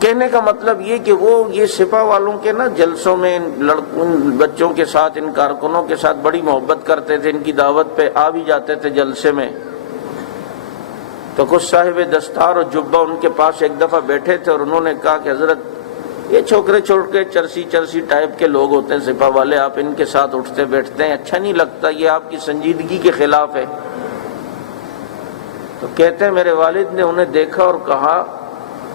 کہنے کا مطلب یہ کہ وہ یہ سپاہ والوں کے نا جلسوں میں ان بچوں کے ساتھ، ان کارکنوں کے ساتھ بڑی محبت کرتے تھے، ان کی دعوت پہ آ بھی جاتے تھے جلسے میں، تو کچھ صاحب دستار اور جبہ ان کے پاس ایک دفعہ بیٹھے تھے اور انہوں نے کہا کہ حضرت یہ چھوکرے چھوڑ کے چرسی ٹائپ کے لوگ ہوتے ہیں سپاہ والے، آپ ان کے ساتھ اٹھتے بیٹھتے ہیں، اچھا نہیں لگتا، یہ آپ کی سنجیدگی کے خلاف ہے۔ تو کہتے ہیں میرے والد نے انہیں دیکھا اور کہا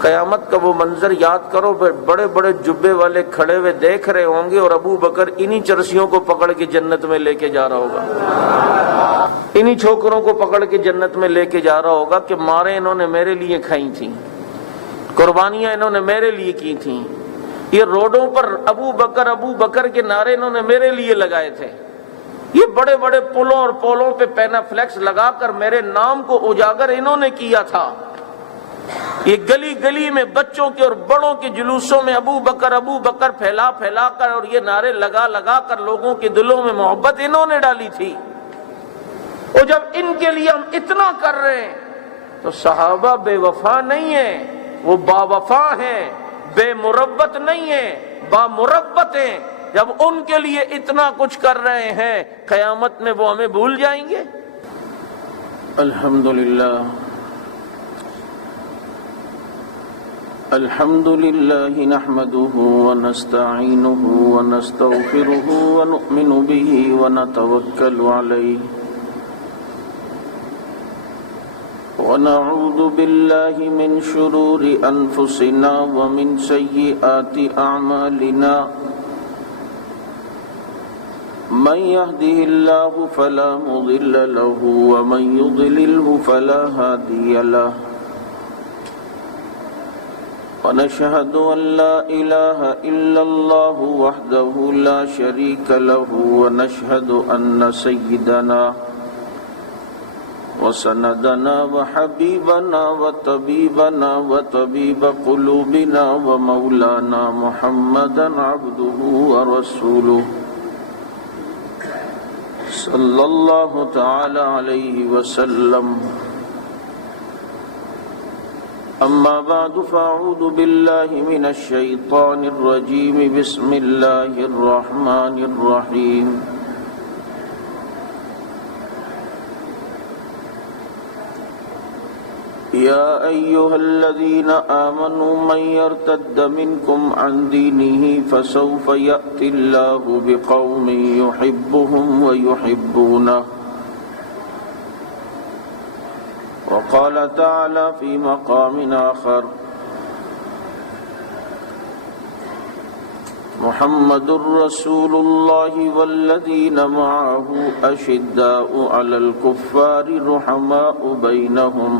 قیامت کا وہ منظر یاد کرو، بڑے بڑے جبے والے کھڑے ہوئے دیکھ رہے ہوں گے اور ابو بکر انہی چرسیوں کو پکڑ کے جنت میں لے کے جا رہا ہوگا، انہی چھوکروں کو پکڑ کے جنت میں لے کے جا رہا ہوگا کہ مارے انہوں نے میرے لیے کھائی تھیں، قربانیاں انہوں نے میرے لیے کی تھیں، یہ روڈوں پر ابو بکر کے نعرے انہوں نے میرے لیے لگائے تھے، یہ بڑے بڑے پلوں اور پولوں پہ پینا فلیکس لگا کر میرے نام کو اجاگر انہوں نے کیا تھا، یہ گلی گلی میں بچوں کے اور بڑوں کے جلوسوں میں ابو بکر پھیلا کر اور یہ نعرے لگا کر لوگوں کے دلوں میں محبت انہوں نے ڈالی تھی۔ اور جب ان کے لیے ہم اتنا کر رہے ہیں تو صحابہ بے وفا نہیں ہیں، وہ با وفا ہیں، بے مربت نہیں ہیں، با مربت ہیں۔ جب ان کے لیے اتنا کچھ کر رہے ہیں، قیامت میں وہ ہمیں بھول جائیں گے؟ الحمدللہ نحمده ونستعینه ونستغفره ونؤمن به ونتوکل علیہ ونعوذ باللہ من شرور انفسنا ومن سیئات اعمالنا من يهده الله فلا مضل له ومن يضلله فلا هادي له ونشهد أن لا إله إلا الله وحده لا شريك له ونشهد أن سيدنا وسندنا وحبيبنا وطبيبنا وطبيب قلوبنا ومولانا محمدا عبده ورسوله صلى الله تعالى عليه وسلم اما بعد فاعوذ باللہ من الشیطان الرجیم بسم اللہ الرحمن الرحیم یا ایہا الذین آمنوا من یرتد منکم عن دینہ فسوف یأتی اللہ بقوم یحبهم ویحبونہ وقال تعالى في مقام آخر محمد رسول الله والذين معه أشداء على الكفار رحماء بينهم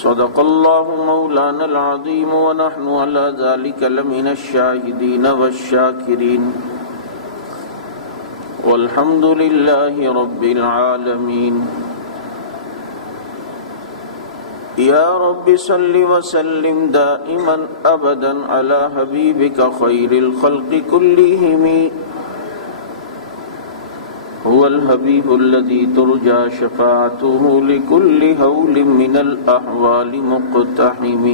صدق الله مولانا العظيم ونحن على ذلك لمن الشاهدين والشاكرين والحمد لله رب العالمين يا رب صل وسلم دائما أبدا على حبيبك خير الخلق كلهم هو الحبيب الذي ترجى شفاعته لكل هول من الأحوال مقتحم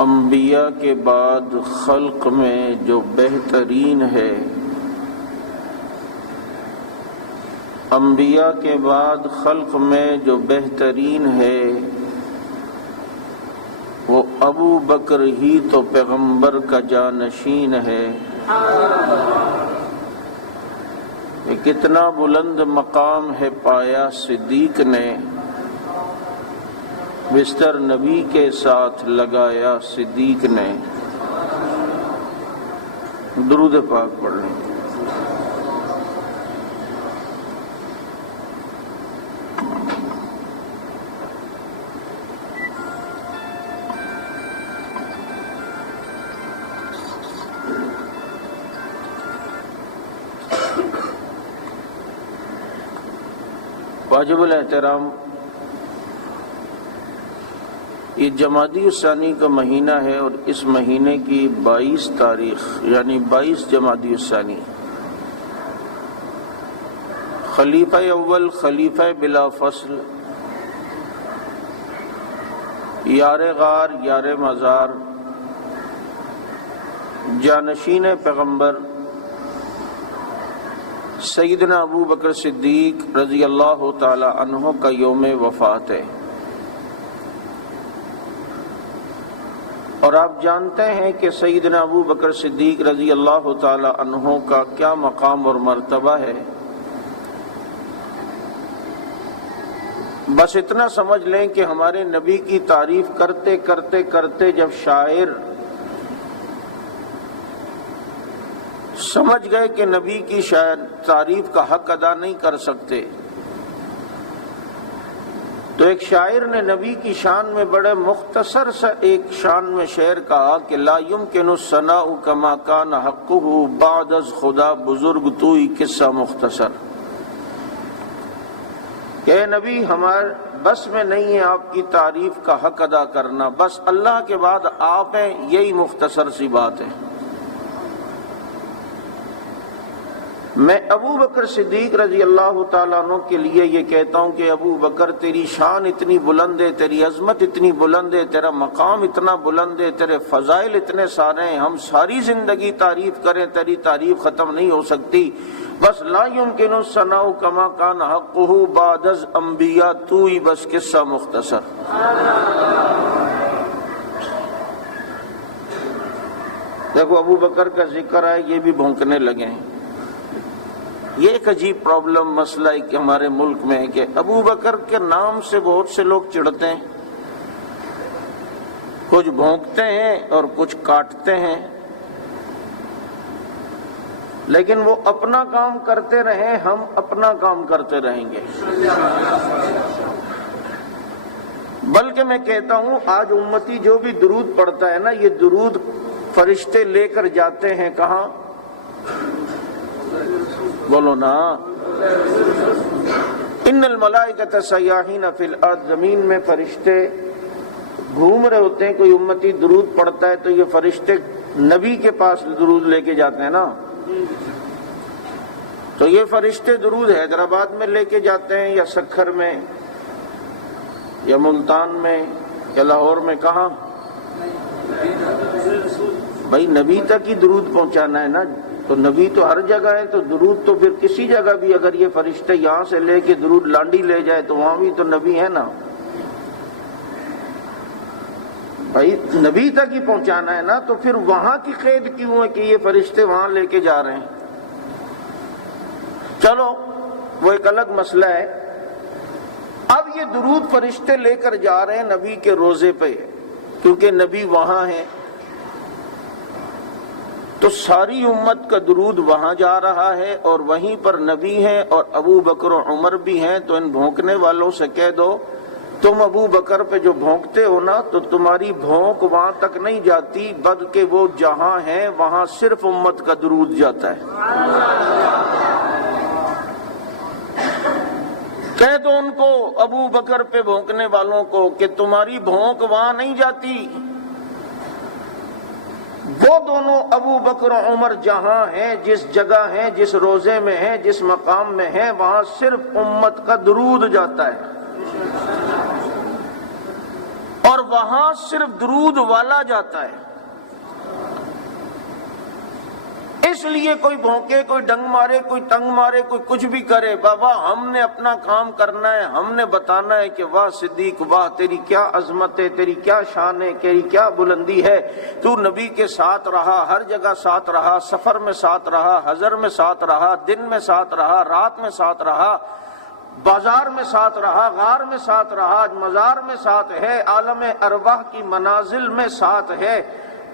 انبیاء کے بعد خلق میں جو بہترین ہے، انبیاء کے بعد خلق میں جو بہترین ہے وہ ابو بکر ہی تو پیغمبر کا جانشین ہے۔ یہ کتنا بلند مقام ہے پایا صدیق نے، بستر نبی کے ساتھ لگایا صدیق نے۔ درود پاک پڑھ لیں۔ واجب الاحترام، یہ جمادی الثانی کا مہینہ ہے اور اس مہینے کی 22 تاریخ یعنی 22 جمادی الثانی خلیفہ اول، خلیفہ بلا فصل، یار غار، یار مزار، جانشین پیغمبر سیدنا ابو بکر صدیق رضی اللہ تعالی عنہ کا یوم وفات ہے، اور آپ جانتے ہیں کہ سیدنا ابو بکر صدیق رضی اللہ تعالی عنہ کا کیا مقام اور مرتبہ ہے۔ بس اتنا سمجھ لیں کہ ہمارے نبی کی تعریف کرتے کرتے کرتے جب شاعر سمجھ گئے کہ نبی کی تعریف کا حق ادا نہیں کر سکتے، تو ایک شاعر نے نبی کی شان میں بڑے مختصر سا ایک شان میں شعر کہا کہ لا یمکن الثناء کما کان حقہ بعد از خدا بزرگ توئی قصہ مختصر، کہ نبی ہمارے بس میں نہیں ہے آپ کی تعریف کا حق ادا کرنا، بس اللہ کے بعد آپ ہیں، یہی مختصر سی بات ہے۔ میں ابو بکر صدیق رضی اللہ تعالیٰ عنہ کے لیے یہ کہتا ہوں کہ ابو بکر تیری شان اتنی بلند ہے، تیری عظمت اتنی بلند ہے، تیرا مقام اتنا بلند ہے، تیرے فضائل اتنے سارے ہیں، ہم ساری زندگی تعریف کریں تیری تعریف ختم نہیں ہو سکتی، بس لا یمکن الثناء کما کان حقہ بعد از انبیاء، تو ہی بس قصہ مختصر۔ دیکھو ابو بکر کا ذکر ہے، یہ بھی بھونکنے لگے ہیں۔ یہ ایک عجیب پرابلم مسئلہ ہے کہ ہمارے ملک میں ہے کہ ابو بکر کے نام سے بہت سے لوگ چڑھتے ہیں، کچھ بھونکتے ہیں اور کچھ کاٹتے ہیں، لیکن وہ اپنا کام کرتے رہیں، ہم اپنا کام کرتے رہیں گے۔ بلکہ میں کہتا ہوں آج امتی جو بھی درود پڑھتا ہے نا، یہ درود فرشتے لے کر جاتے ہیں کہاں؟ بولو نا، ان الملائکۃ سیاحین فی الارض، زمین میں فرشتے گھوم رہے ہوتے ہیں، کوئی امتی درود پڑھتا ہے تو یہ فرشتے نبی کے پاس درود لے کے جاتے ہیں نا، تو یہ فرشتے درود حیدرآباد میں لے کے جاتے ہیں یا سکھر میں یا ملتان میں یا لاہور میں، کہاں؟ بھائی نبی تک ہی درود پہنچانا ہے نا، تو نبی تو ہر جگہ ہے، تو درود تو پھر کسی جگہ بھی اگر یہ فرشتے یہاں سے لے کے درود لانڈی لے جائے تو وہاں بھی تو نبی ہے نا۔ بھائی نبی تک ہی پہنچانا ہے نا، تو پھر وہاں کی قید کیوں ہے کہ یہ فرشتے وہاں لے کے جا رہے ہیں؟ چلو وہ ایک الگ مسئلہ ہے۔ اب یہ درود فرشتے لے کر جا رہے ہیں نبی کے روزے پہ، کیونکہ نبی وہاں ہے، تو ساری امت کا درود وہاں جا رہا ہے اور وہیں پر نبی ہیں اور ابو بکر و عمر بھی ہیں، تو ان بھونکنے والوں سے کہہ دو تم ابو بکر پہ جو بھونکتے ہو نا، تو تمہاری بھونک وہاں تک نہیں جاتی، بلکہ وہ جہاں ہیں وہاں صرف امت کا درود جاتا ہے۔ کہہ دو ان کو، ابو بکر پہ بھونکنے والوں کو، کہ تمہاری بھونک وہاں نہیں جاتی، وہ دونوں ابو بکر و عمر جہاں ہیں، جس جگہ ہیں، جس روزے میں ہیں، جس مقام میں ہیں، وہاں صرف امت کا درود جاتا ہے، اور وہاں صرف درود والا جاتا ہے۔ اس لیے کوئی بھونکے، کوئی ڈنگ مارے، کوئی ٹنگ مارے، کوئی کچھ بھی کرے، بابا ہم نے اپنا کام کرنا ہے، ہم نے بتانا ہے کہ واہ صدیق واہ، تیری کیا عظمت ہے، تیری کیا شان ہے، تیری کیا بلندی ہے، تو نبی کے ساتھ رہا، ہر جگہ ساتھ رہا، سفر میں ساتھ رہا، حضر میں ساتھ رہا، دن میں ساتھ رہا، رات میں ساتھ رہا، بازار میں ساتھ رہا، غار میں ساتھ رہا، مزار میں ساتھ ہے، عالم ارواح کی منازل میں ساتھ ہے۔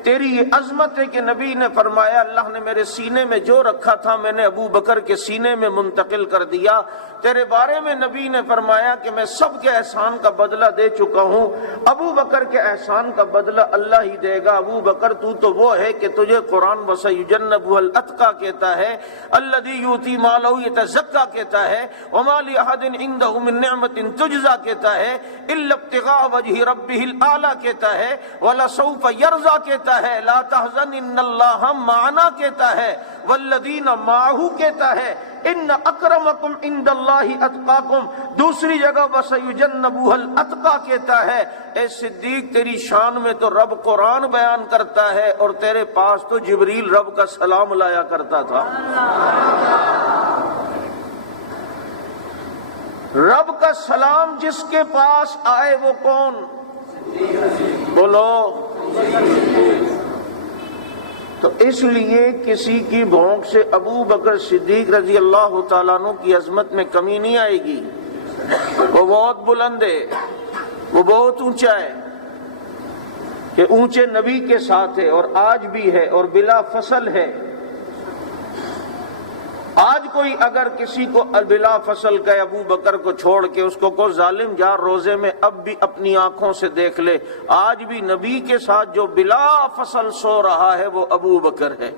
تیری یہ عظمت ہے کہ نبی نے فرمایا اللہ نے میرے سینے میں جو رکھا تھا میں نے ابو بکر کے سینے میں منتقل کر دیا۔ تیرے بارے میں نبی نے فرمایا کہ میں سب کے احسان کا بدلہ دے چکا ہوں، ابو بکر کے احسان کا بدلہ اللہ ہی دے گا۔ ابو بکر تو وہ ہے کہ تجھے قرآن وَسَيُجَنَّبُهُ الْأَتْقَى کہتا ہے، الَّذِي يُؤْتِي مَالَهُ يَتَزَكَّى کہتا ہے، وَمَا لِأَحَدٍ عِندَهُ مِن نِعْمَةٍ تُجْزَى کہتا ہے، إِلَّا ابْتِغَاءَ وَجْهِ رَبِّهِ الْأَعْلَى کہتا ہے، وَلَسَوْفَ يَرْضَى کہتا ہے، لا تحزن ان اللہ معنا کہتا ہے، والذین معہ کہتا ہے ان اکرمکم عند اللہ اتقاکم، دوسری جگہ وسیجنبها الاتقی کہتا ہے اے صدیق تیری شان میں تو رب قرآن بیان کرتا ہے اور تیرے پاس تو جبریل رب کا سلام لایا کرتا تھا۔ رب کا سلام جس کے پاس آئے وہ کون؟ بولو۔ تو اس لیے کسی کی بھونک سے ابو بکر صدیق رضی اللہ تعالیٰ عنہ کی عظمت میں کمی نہیں آئے گی۔ وہ بہت بلند ہے، وہ بہت اونچا ہے کہ اونچے نبی کے ساتھ ہے اور آج بھی ہے اور بلا فصل ہے۔ آج کوئی اگر کسی کو بلا فصل کا ابو بکر کو چھوڑ کے اس کو ظالم جا روزے میں اب بھی اپنی آنکھوں سے دیکھ لے، آج بھی نبی کے ساتھ جو بلا فصل سو رہا ہے وہ ابو بکر ہے۔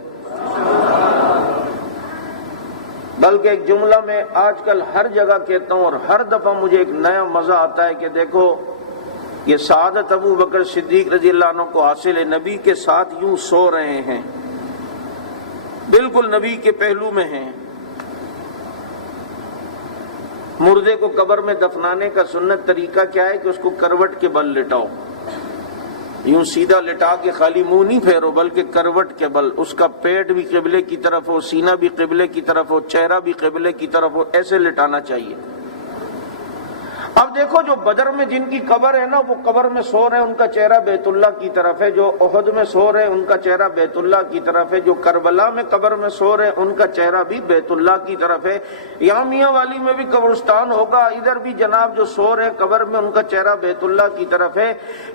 بلکہ ایک جملہ میں آج کل ہر جگہ کہتا ہوں اور ہر دفعہ مجھے ایک نیا مزہ آتا ہے کہ دیکھو یہ سعادت ابو بکر صدیق رضی اللہ عنہ کو حاصل ہے، نبی کے ساتھ یوں سو رہے ہیں، بالکل نبی کے پہلو میں ہیں۔ مردے کو قبر میں دفنانے کا سنت طریقہ کیا ہے کہ اس کو کروٹ کے بل لٹاؤ، یوں سیدھا لٹا کے خالی منہ نہیں پھیرو بلکہ کروٹ کے بل، اس کا پیٹ بھی قبلے کی طرف ہو، سینہ بھی قبلے کی طرف ہو، چہرہ بھی قبلے کی طرف ہو، ایسے لٹانا چاہیے۔ اب دیکھو جو بدر میں جن کی قبر ہے نا وہ قبر میں سو رہے ہیں، ان کا چہرہ بیت اللہ کی طرف ہے، جو احد میں سو رہے ہیں ان کا چہرہ بیت اللہ کی طرف ہے، جو کربلا میں قبر میں سو رہے ہیں ان کا چہرہ بھی بیت اللہ کی طرف ہے۔ یہاں میاں والی میں بھی قبرستان ہوگا، ادھر بھی جناب جو سو رہے ہیں قبر میں ان کا چہرہ بیت اللہ کی طرف ہے،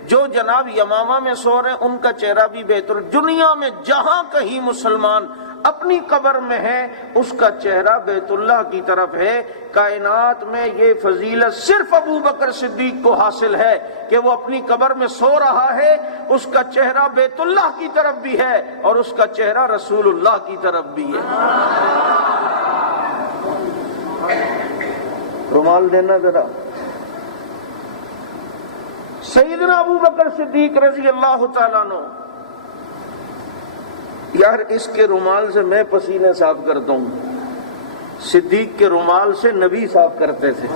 جو جناب یمامہ میں سو رہے ہیں ان کا چہرہ بھی بیت اللہ۔ دنیا میں جہاں کہیں مسلمان اپنی قبر میں ہے اس کا چہرہ بیت اللہ کی طرف ہے۔ کائنات میں یہ فضیلت صرف ابو بکر صدیق کو حاصل ہے کہ وہ اپنی قبر میں سو رہا ہے، اس کا چہرہ بیت اللہ کی طرف بھی ہے اور اس کا چہرہ رسول اللہ کی طرف بھی ہے۔ رومال دینا ذرا۔ سیدنا ابو بکر صدیق رضی اللہ تعالیٰ عنہ، یار اس کے رومال سے میں پسینے صاف کرتا ہوں، صدیق کے رومال سے نبی صاف کرتے تھے۔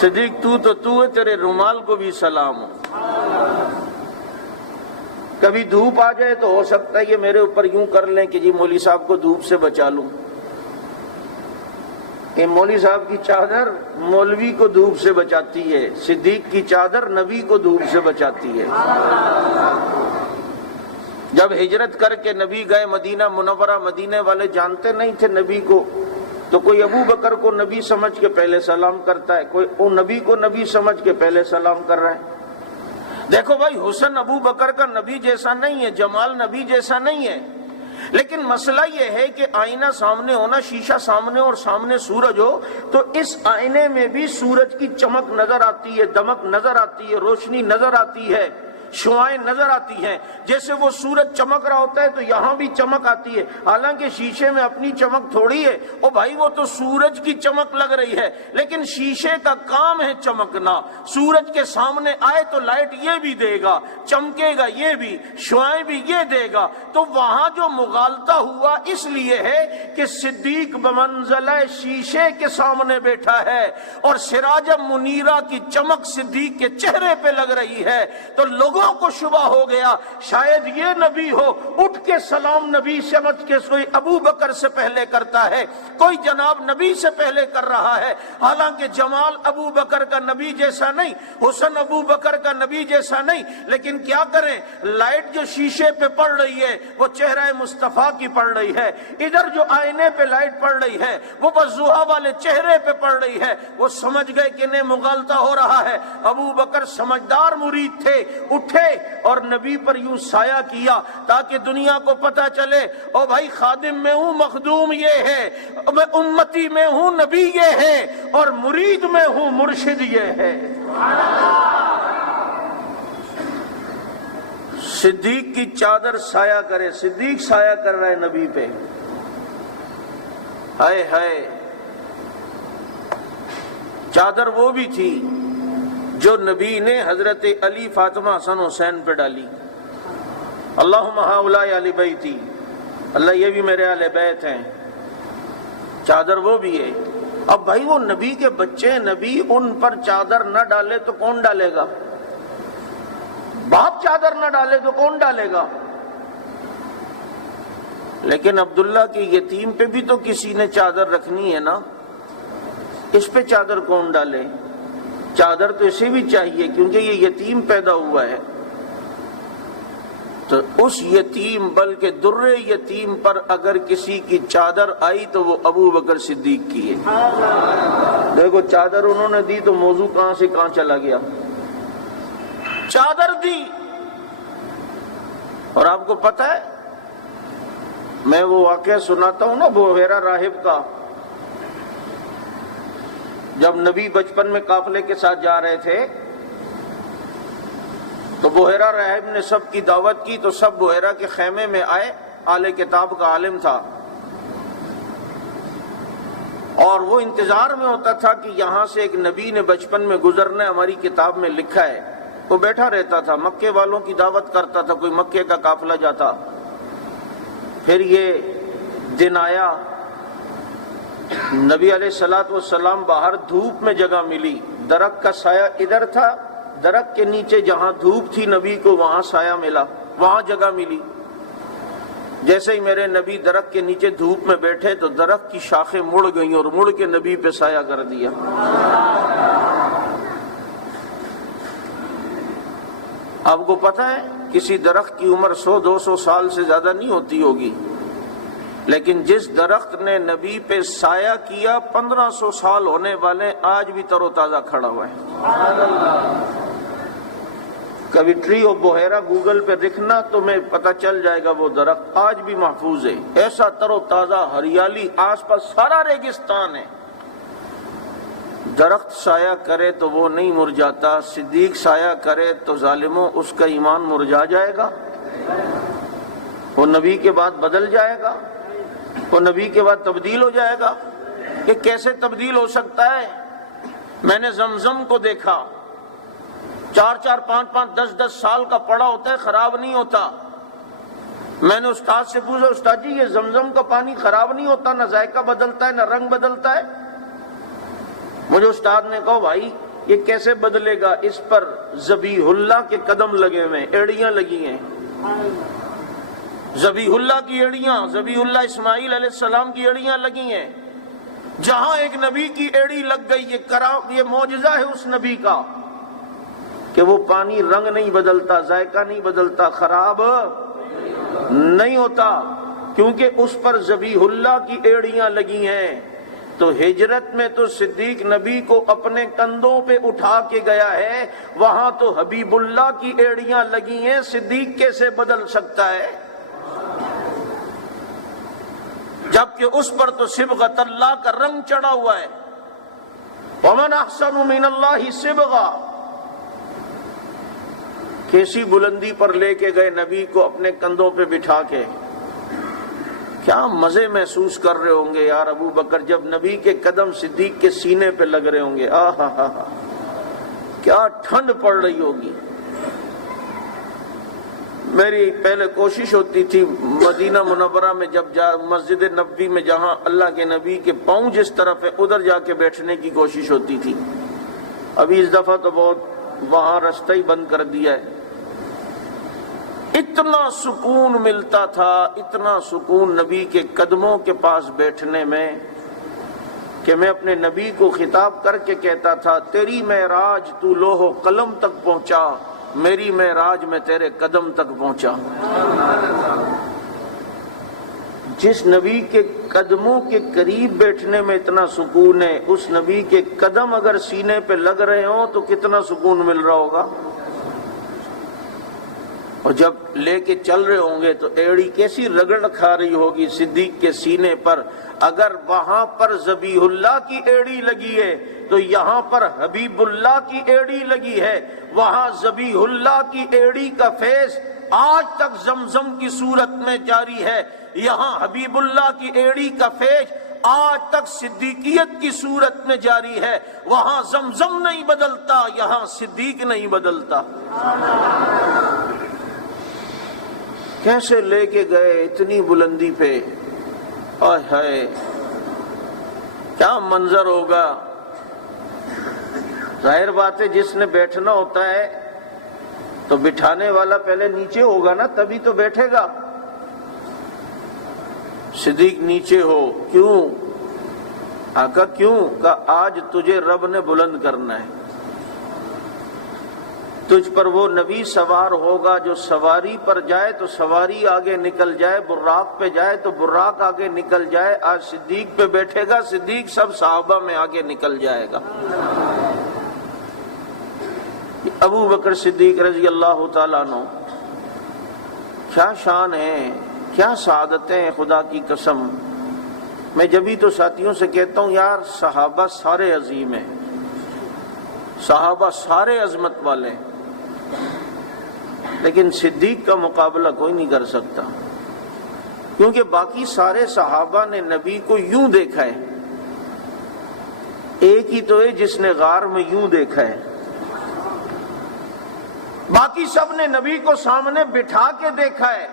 صدیق تو ہے، تیرے رومال کو بھی سلام ہو۔ کبھی دھوپ آ جائے تو ہو سکتا ہے یہ میرے اوپر یوں کر لیں کہ جی مولوی صاحب کو دھوپ سے بچا لوں، کہ مولوی صاحب کی چادر مولوی کو دھوپ سے بچاتی ہے، صدیق کی چادر نبی کو دھوپ سے بچاتی ہے۔ جب ہجرت کر کے نبی گئے مدینہ منورہ، مدینے والے جانتے نہیں تھے نبی کو، تو کوئی ابو بکر کو نبی سمجھ کے پہلے سلام کرتا ہے، کوئی نبی کو نبی سمجھ کے پہلے سلام کر رہا ہے۔ دیکھو بھائی حسن ابو بکر کا نبی جیسا نہیں ہے، جمال نبی جیسا نہیں ہے، لیکن مسئلہ یہ ہے کہ آئینہ سامنے ہونا، شیشہ سامنے اور سامنے سورج ہو تو اس آئینے میں بھی سورج کی چمک نظر آتی ہے، دمک نظر آتی ہے، روشنی نظر آتی ہے، شعائیں نظر آتی ہیں۔ جیسے وہ سورج چمک رہا ہوتا ہے تو یہاں بھی چمک آتی ہے، حالانکہ شیشے میں اپنی چمک تھوڑی ہے، او بھائی وہ تو سورج کی چمک لگ رہی ہے، لیکن شیشے کا کام ہے چمکنا۔ سورج کے سامنے آئے تو لائٹ یہ بھی دے گا، چمکے گا یہ بھی، شعائیں بھی یہ دے گا۔ تو وہاں جو مغالطہ ہوا اس لیے ہے کہ صدیق بمنزلہ شیشے کے سامنے بیٹھا ہے اور سراج منیرہ کی چمک صدیق کے چہرے پہ لگ رہی ہے، تو لوگوں کو شبہ ہو گیا شاید یہ نبی ہو، اٹھ کے سلام نبی سمجھ کے کوئی ابو بکر سے پہلے کرتا ہے، کوئی جناب نبی سے پہلے کر رہا ہے، حالانکہ جمال ابو بکر کا نبی جیسا نہیں، حسن ابو بکر کا نبی جیسا نہیں، لیکن کیا کریں، لائٹ جو شیشے پہ پڑ رہی ہے وہ چہرہ مصطفیٰ کی پڑ رہی ہے، ادھر جو آئینے پہ لائٹ پڑ رہی ہے وہ بزوحا والے چہرے پہ پڑ رہی ہے۔ وہ سمجھ گئے کہ انہیں مغالطہ ہو رہا ہے۔ ابو بکر سمجھدار مرید تھے، اٹھے اور نبی پر یوں سایہ کیا تاکہ دنیا کو پتہ چلے او بھائی خادم میں ہوں مخدوم یہ ہے، میں امتی میں ہوں نبی یہ ہے، اور مرید میں ہوں مرشد یہ ہے۔ صدیق کی چادر سایہ کرے، صدیق سایہ کر رہا ہے نبی پہ، ہائے ہائے۔ چادر وہ بھی تھی جو نبی نے حضرت علی فاطمہ حسن حسین پہ ڈالی، اللہم ہؤلاء اہل بیتی، اللہ یہ بھی میرے اہل بیت ہیں، چادر وہ بھی ہے۔ اب بھائی وہ نبی کے بچے، نبی ان پر چادر نہ ڈالے تو کون ڈالے گا؟ باپ چادر نہ ڈالے تو کون ڈالے گا؟ لیکن عبداللہ کے یتیم پہ بھی تو کسی نے چادر رکھنی ہے نا، اس پہ چادر کون ڈالے؟ چادر تو اسے بھی چاہیے کیونکہ یہ یتیم پیدا ہوا ہے، تو اس یتیم بلکہ در یتیم پر اگر کسی کی چادر آئی تو وہ ابو بکر صدیق کی ہے۔ دیکھو چادر انہوں نے دی تو موضوع کہاں سے کہاں چلا گیا، چادر دی۔ اور آپ کو پتہ ہے میں وہ واقعہ سناتا ہوں نا بحیرہ راہب کا، جب نبی بچپن میں قافلے کے ساتھ جا رہے تھے تو بحیرہ راہب نے سب کی دعوت کی، تو سب بحیرہ کے خیمے میں آئے، اہل کتاب کا عالم تھا، اور وہ انتظار میں ہوتا تھا کہ یہاں سے ایک نبی نے بچپن میں گزرنا ہے، ہماری کتاب میں لکھا ہے۔ وہ بیٹھا رہتا تھا، مکے والوں کی دعوت کرتا تھا، کوئی مکے کا قافلہ جاتا۔ پھر یہ دن آیا، نبی علیہ الصلوۃ والسلام باہر دھوپ میں جگہ ملی، درخت کا سایہ ادھر تھا، درخت کے نیچے جہاں دھوپ تھی نبی کو وہاں سایہ ملا، وہاں جگہ ملی۔ جیسے ہی میرے نبی درخت کے نیچے دھوپ میں بیٹھے تو درخت کی شاخیں مڑ گئیں اور مڑ کے نبی پہ سایہ کر دیا۔ آپ کو پتہ ہے کسی درخت کی عمر 100-200 سال سے زیادہ نہیں ہوتی ہوگی، لیکن جس درخت نے نبی پہ سایہ کیا 1500 سال ہونے والے، آج بھی تر و تازہ کھڑا ہوا ہے۔ کبھی ٹری آف بحیرہ گوگل پہ لکھنا تو میں پتہ چل جائے گا، وہ درخت آج بھی محفوظ ہے، ایسا تر و تازہ، ہریالی، آس پاس سارا ریگستان ہے۔ درخت سایہ کرے تو وہ نہیں مرجاتا، صدیق سایہ کرے تو ظالموں اس کا ایمان مرجا جائے گا، وہ نبی کے بعد بدل جائے گا، وہ نبی کے بعد تبدیل ہو جائے گا۔ کہ کیسے تبدیل ہو سکتا ہے؟ میں نے زمزم کو دیکھا، 4-4 5-5 10-10 سال کا پڑا ہوتا ہے، خراب نہیں ہوتا۔ میں نے استاد سے پوچھا، استاد جی یہ زمزم کا پانی خراب نہیں ہوتا، نہ ذائقہ بدلتا ہے نہ رنگ بدلتا ہے؟ مجھے استاد نے کہا بھائی یہ کیسے بدلے گا، اس پر ذبیح اللہ کے قدم لگے ہوئے، ایڑیاں لگی ہیں، ذبیح اللہ کی ایڑیاں، ذبیح اللہ اسماعیل علیہ السلام کی ایڑیاں لگی ہیں۔ جہاں ایک نبی کی ایڑی لگ گئی، یہ معجزہ ہے اس نبی کا کہ وہ پانی رنگ نہیں بدلتا، ذائقہ نہیں بدلتا، خراب نہیں ہوتا، کیونکہ اس پر ذبیح اللہ کی ایڑیاں لگی ہیں۔ تو ہجرت میں تو صدیق نبی کو اپنے کندھوں پہ اٹھا کے گیا ہے، وہاں تو حبیب اللہ کی ایڑیاں لگی ہیں، صدیق کیسے بدل سکتا ہے؟ جبکہ اس پر تو صبغۃ اللہ کا رنگ چڑھا ہوا ہے۔ ومن احسن من اللہ صبغہ، کیسی بلندی پر لے کے گئے نبی کو اپنے کندھوں پہ بٹھا کے، کیا مزے محسوس کر رہے ہوں گے یار ابو بکر جب نبی کے قدم صدیق کے سینے پہ لگ رہے ہوں گے، آہا کیا ٹھنڈ پڑ رہی ہوگی۔ میری پہلے کوشش ہوتی تھی مدینہ منورہ میں جب مسجد نبوی میں جہاں اللہ کے نبی کے پاؤں جس طرف ہے ادھر جا کے بیٹھنے کی کوشش ہوتی تھی، ابھی اس دفعہ تو بہت وہاں رستہ ہی بند کر دیا ہے۔ اتنا سکون ملتا تھا، اتنا سکون نبی کے قدموں کے پاس بیٹھنے میں کہ میں اپنے نبی کو خطاب کر کے کہتا تھا، تیری معراج تو لوح و قلم تک پہنچا، میری معراج میں تیرے قدم تک پہنچا۔ جس نبی کے قدموں کے قریب بیٹھنے میں اتنا سکون ہے، اس نبی کے قدم اگر سینے پہ لگ رہے ہوں تو کتنا سکون مل رہا ہوگا۔ اور جب لے کے چل رہے ہوں گے تو ایڑی کیسی رگڑ کھا رہی ہوگی صدیق کے سینے پر۔ اگر وہاں پر ذبیح اللہ کی ایڑی لگی ہے تو یہاں پر حبیب اللہ کی ایڑی لگی ہے، وہاں ذبیح اللہ کی ایڑی کا فیض آج تک زمزم کی صورت میں جاری ہے، یہاں حبیب اللہ کی ایڑی کا فیض آج تک صدیقیت کی صورت میں جاری ہے۔ وہاں زمزم نہیں بدلتا، یہاں صدیق نہیں بدلتا۔ کیسے لے کے گئے اتنی بلندی پہ، آئے ہائے کیا منظر ہوگا۔ ظاہر بات ہے جس نے بیٹھنا ہوتا ہے تو بٹھانے والا پہلے نیچے ہوگا نا، تبھی تو بیٹھے گا۔ صدیق نیچے ہو، کیوں؟ آقا کیوں؟ کہ آج تجھے رب نے بلند کرنا ہے، تجھ پر وہ نبی سوار ہوگا جو سواری پر جائے تو سواری آگے نکل جائے، براق پہ جائے تو براق آگے نکل جائے۔ آج صدیق پہ بیٹھے گا، صدیق سب صحابہ میں آگے نکل جائے گا۔ ابو بکر صدیق رضی اللہ تعالیٰ عنہ، کیا شان ہے، کیا سعادتیں، خدا کی قسم۔ میں جبھی تو ساتھیوں سے کہتا ہوں یار صحابہ سارے عظیم ہیں، صحابہ سارے عظمت والے ہیں، لیکن صدیق کا مقابلہ کوئی نہیں کر سکتا، کیونکہ باقی سارے صحابہ نے نبی کو یوں دیکھا ہے، ایک ہی تو ہے جس نے غار میں یوں دیکھا ہے، باقی سب نے نبی کو سامنے بٹھا کے دیکھا ہے،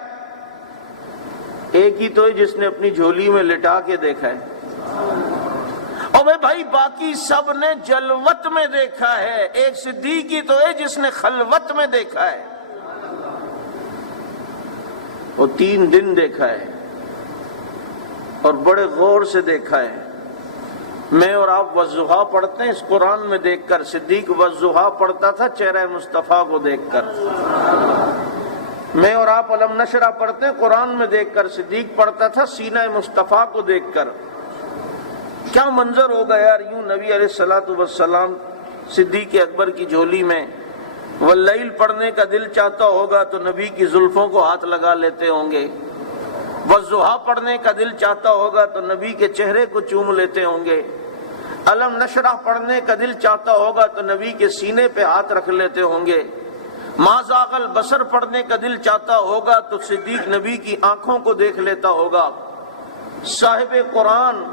ایک ہی تو ہے جس نے اپنی جھولی میں لٹا کے دیکھا ہے۔ اور بھائی باقی سب نے جلوت میں دیکھا ہے، ایک صدیق ہی تو ہے جس نے خلوت میں دیکھا ہے، وہ 3 دن دیکھا ہے اور بڑے غور سے دیکھا ہے۔ میں اور آپ والضحیٰ پڑھتے ہیں اس قرآن میں دیکھ کر، صدیق والضحیٰ پڑھتا تھا چہرہ مصطفیٰ کو دیکھ کر۔ میں اور آپ علم نشرہ پڑھتے ہیں قرآن میں دیکھ کر، صدیق پڑھتا تھا سینہ مصطفیٰ کو دیکھ کر۔ کیا منظر ہوگا یار، یوں نبی علیہ الصلوۃ والسلام صدیق اکبر کی جھولی میں، واللیل پڑھنے کا دل چاہتا ہوگا تو نبی کی زلفوں کو ہاتھ لگا لیتے ہوں گے، والضحیٰ پڑھنے کا دل چاہتا ہوگا تو نبی کے چہرے کو چوم لیتے ہوں گے، علم نشرہ پڑھنے کا دل چاہتا ہوگا تو نبی کے سینے پہ ہاتھ رکھ لیتے ہوں گے، ما ذاق البصر پڑھنے کا دل چاہتا ہوگا تو صدیق نبی کی آنکھوں کو دیکھ لیتا ہوگا۔ صاحب قرآن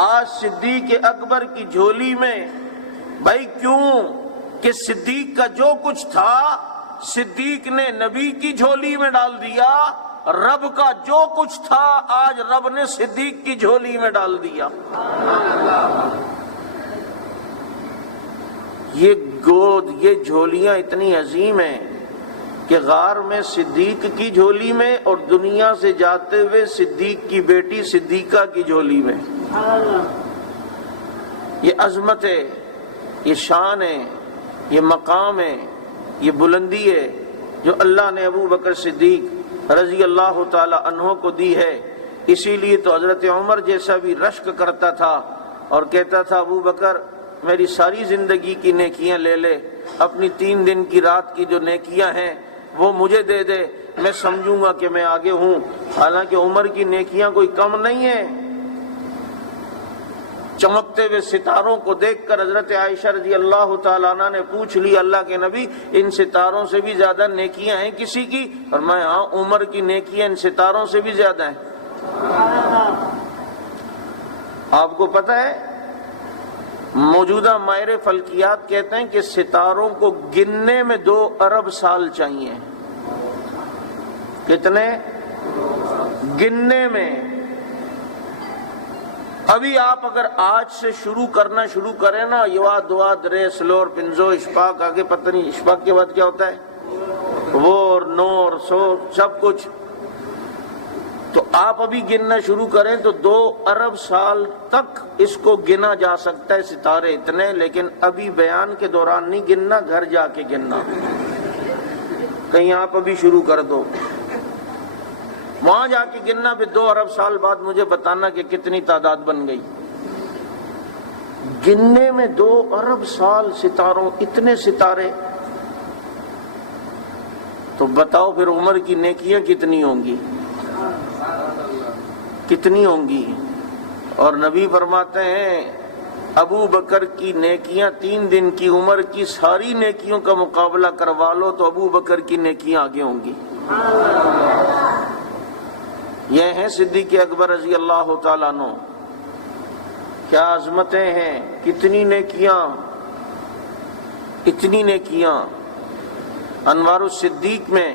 آج صدیق اکبر کی جھولی میں، بھائی کیوں؟ کہ صدیق کا جو کچھ تھا صدیق نے نبی کی جھولی میں ڈال دیا، رب کا جو کچھ تھا آج رب نے صدیق کی جھولی میں ڈال دیا۔ یہ گود، یہ جھولیاں اتنی عظیم ہیں کہ غار میں صدیق کی جھولی میں اور دنیا سے جاتے ہوئے صدیق کی بیٹی صدیقہ کی جھولی میں، یہ عظمت ہے، یہ شان ہے، یہ مقام ہے، یہ بلندی ہے جو اللہ نے ابو بکر صدیق رضی اللہ تعالی عنہ کو دی ہے۔ اسی لیے تو حضرت عمر جیسا بھی رشک کرتا تھا اور کہتا تھا ابو بکر میری ساری زندگی کی نیکیاں لے لے، اپنی 3 دن کی رات کی جو نیکیاں ہیں وہ مجھے دے دے، میں سمجھوں گا کہ میں آگے ہوں۔ حالانکہ عمر کی نیکیاں کوئی کم نہیں ہیں۔ چمکتے ہوئے ستاروں کو دیکھ کر حضرت عائشہ رضی اللہ تعالیٰ عنہ نے پوچھ لی اللہ کے نبی ان ستاروں سے بھی زیادہ نیکیاں ہیں کسی کی؟ فرمایا ہاں عمر کی نیکیاں ان ستاروں سے بھی زیادہ ہیں۔ آپ کو پتہ ہے موجودہ ماہر فلکیات کہتے ہیں کہ ستاروں کو گننے میں 2 ارب سال چاہیے۔ کتنے؟ گننے میں۔ ابھی آپ اگر آج سے شروع کرنا شروع کریں نا، یوا دعا درے سلور پنزو اشفاق، آگے پتہ نہیں اشفاق کے بعد کیا ہوتا ہے، وور نور سور سب کچھ، تو آپ ابھی گننا شروع کریں تو 2 ارب سال تک اس کو گنا جا سکتا ہے ستارے اتنے، لیکن ابھی بیان کے دوران نہیں گننا، گھر جا کے گننا۔ کہیں آپ ابھی شروع کر دو، وہاں جا کے گننا، پھر 2 ارب سال بعد مجھے بتانا کہ کتنی تعداد بن گئی۔ گننے میں 2 ارب سال ستاروں، اتنے ستارے، تو بتاؤ پھر عمر کی نیکیاں کتنی ہوں گی، کتنی ہوں گی۔ اور نبی فرماتے ہیں ابو بکر کی نیکیاں 3 دن کی عمر کی ساری نیکیوں کا مقابلہ کروا لو تو ابو بکر کی نیکیاں آگے ہوں گی۔ یہ ہیں صدیق اکبر رضی اللہ تعالیٰ عنہ، کیا عظمتیں ہیں، کتنی نیکیاں، اتنی نیکیاں۔ انوار الصدیق میں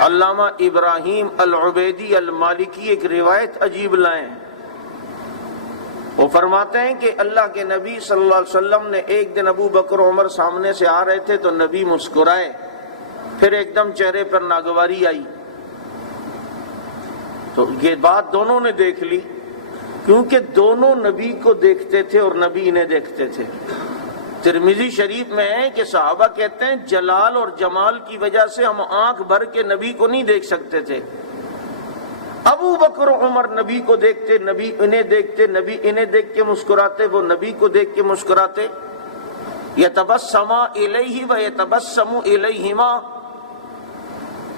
علامہ ابراہیم العبیدی المالکی ایک روایت عجیب لائیں، وہ فرماتے ہیں کہ اللہ کے نبی صلی اللہ علیہ وسلم نے ایک دن ابو بکر و عمر سامنے سے آ رہے تھے تو نبی مسکرائے، پھر ایک دم چہرے پر ناگواری آئی۔ تو یہ بات دونوں نے دیکھ لی، کیونکہ دونوں نبی کو دیکھتے تھے اور نبی انہیں دیکھتے تھے۔ ترمذی شریف میں ہے کہ صحابہ کہتے ہیں جلال اور جمال کی وجہ سے ہم آنکھ بھر کے نبی کو نہیں دیکھ سکتے تھے۔ ابو بکر و عمر نبی کو دیکھتے، نبی انہیں دیکھتے، نبی انہیں دیکھ کے مسکراتے، وہ نبی کو دیکھ کے مسکراتے۔ یتبسما الیہ و یتبسم الیہما،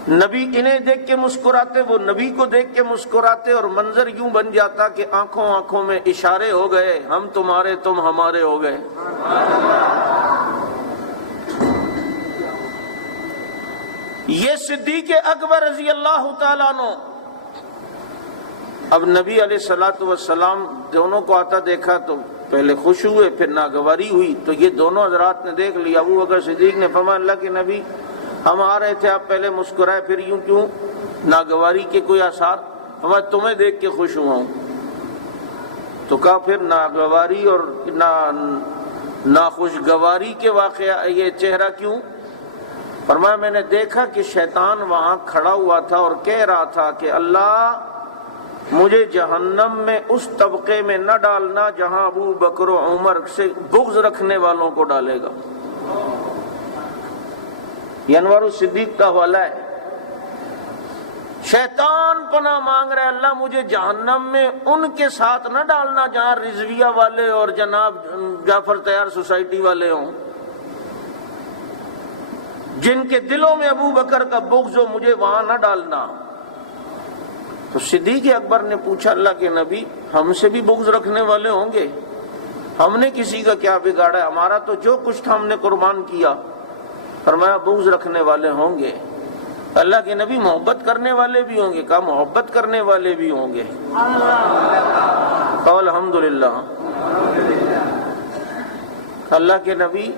نبی انہیں دیکھ کے مسکراتے، وہ نبی کو دیکھ کے مسکراتے، اور منظر یوں بن جاتا کہ آنکھوں آنکھوں میں اشارے ہو گئے، ہم تمہارے تم ہمارے ہو گئے۔ یہ صدیق اکبر رضی اللہ تعالیٰ عنہ، اب نبی علیہ الصلوۃ والسلام دونوں کو آتا دیکھا تو پہلے خوش ہوئے، پھر ناگواری ہوئی۔ تو یہ دونوں حضرات نے دیکھ لیا۔ ابو بکر صدیق نے فرمایا اللہ کے نبی ہم آ رہے تھے، آپ پہلے مسکرائے، پھر یوں کیوں؟ ناگواری کے کوئی آثار؟ فرمایا تمہیں دیکھ کے خوش ہوا ہوں۔ تو کہا پھر ناگواری اور ناخوشگواری کے واقعہ یہ چہرہ کیوں؟ فرمایا میں نے دیکھا کہ شیطان وہاں کھڑا ہوا تھا اور کہہ رہا تھا کہ اللہ مجھے جہنم میں اس طبقے میں نہ ڈالنا جہاں ابو بکر و عمر سے بغض رکھنے والوں کو ڈالے گا۔ یہ انوار الصدیق کا حوالہ ہے۔ شیطان پناہ مانگ رہے اللہ مجھے جہنم میں ان کے ساتھ نہ ڈالنا جہاں رضویہ والے اور جناب جعفر تیار سوسائٹی والے ہوں، جن کے دلوں میں ابو بکر کا بغض ہو، مجھے وہاں نہ ڈالنا۔ تو صدیق اکبر نے پوچھا اللہ کے نبی ہم سے بھی بغض رکھنے والے ہوں گے؟ ہم نے کسی کا کیا بگاڑا ہے؟ ہمارا تو جو کچھ تھا ہم نے قربان کیا۔ فرمایا بغض رکھنے والے ہوں گے۔ اللہ کے نبی محبت کرنے والے بھی ہوں گے؟ کہا محبت کرنے والے بھی ہوں گے۔ کہا الحمدللہ۔ اللہ کے نبی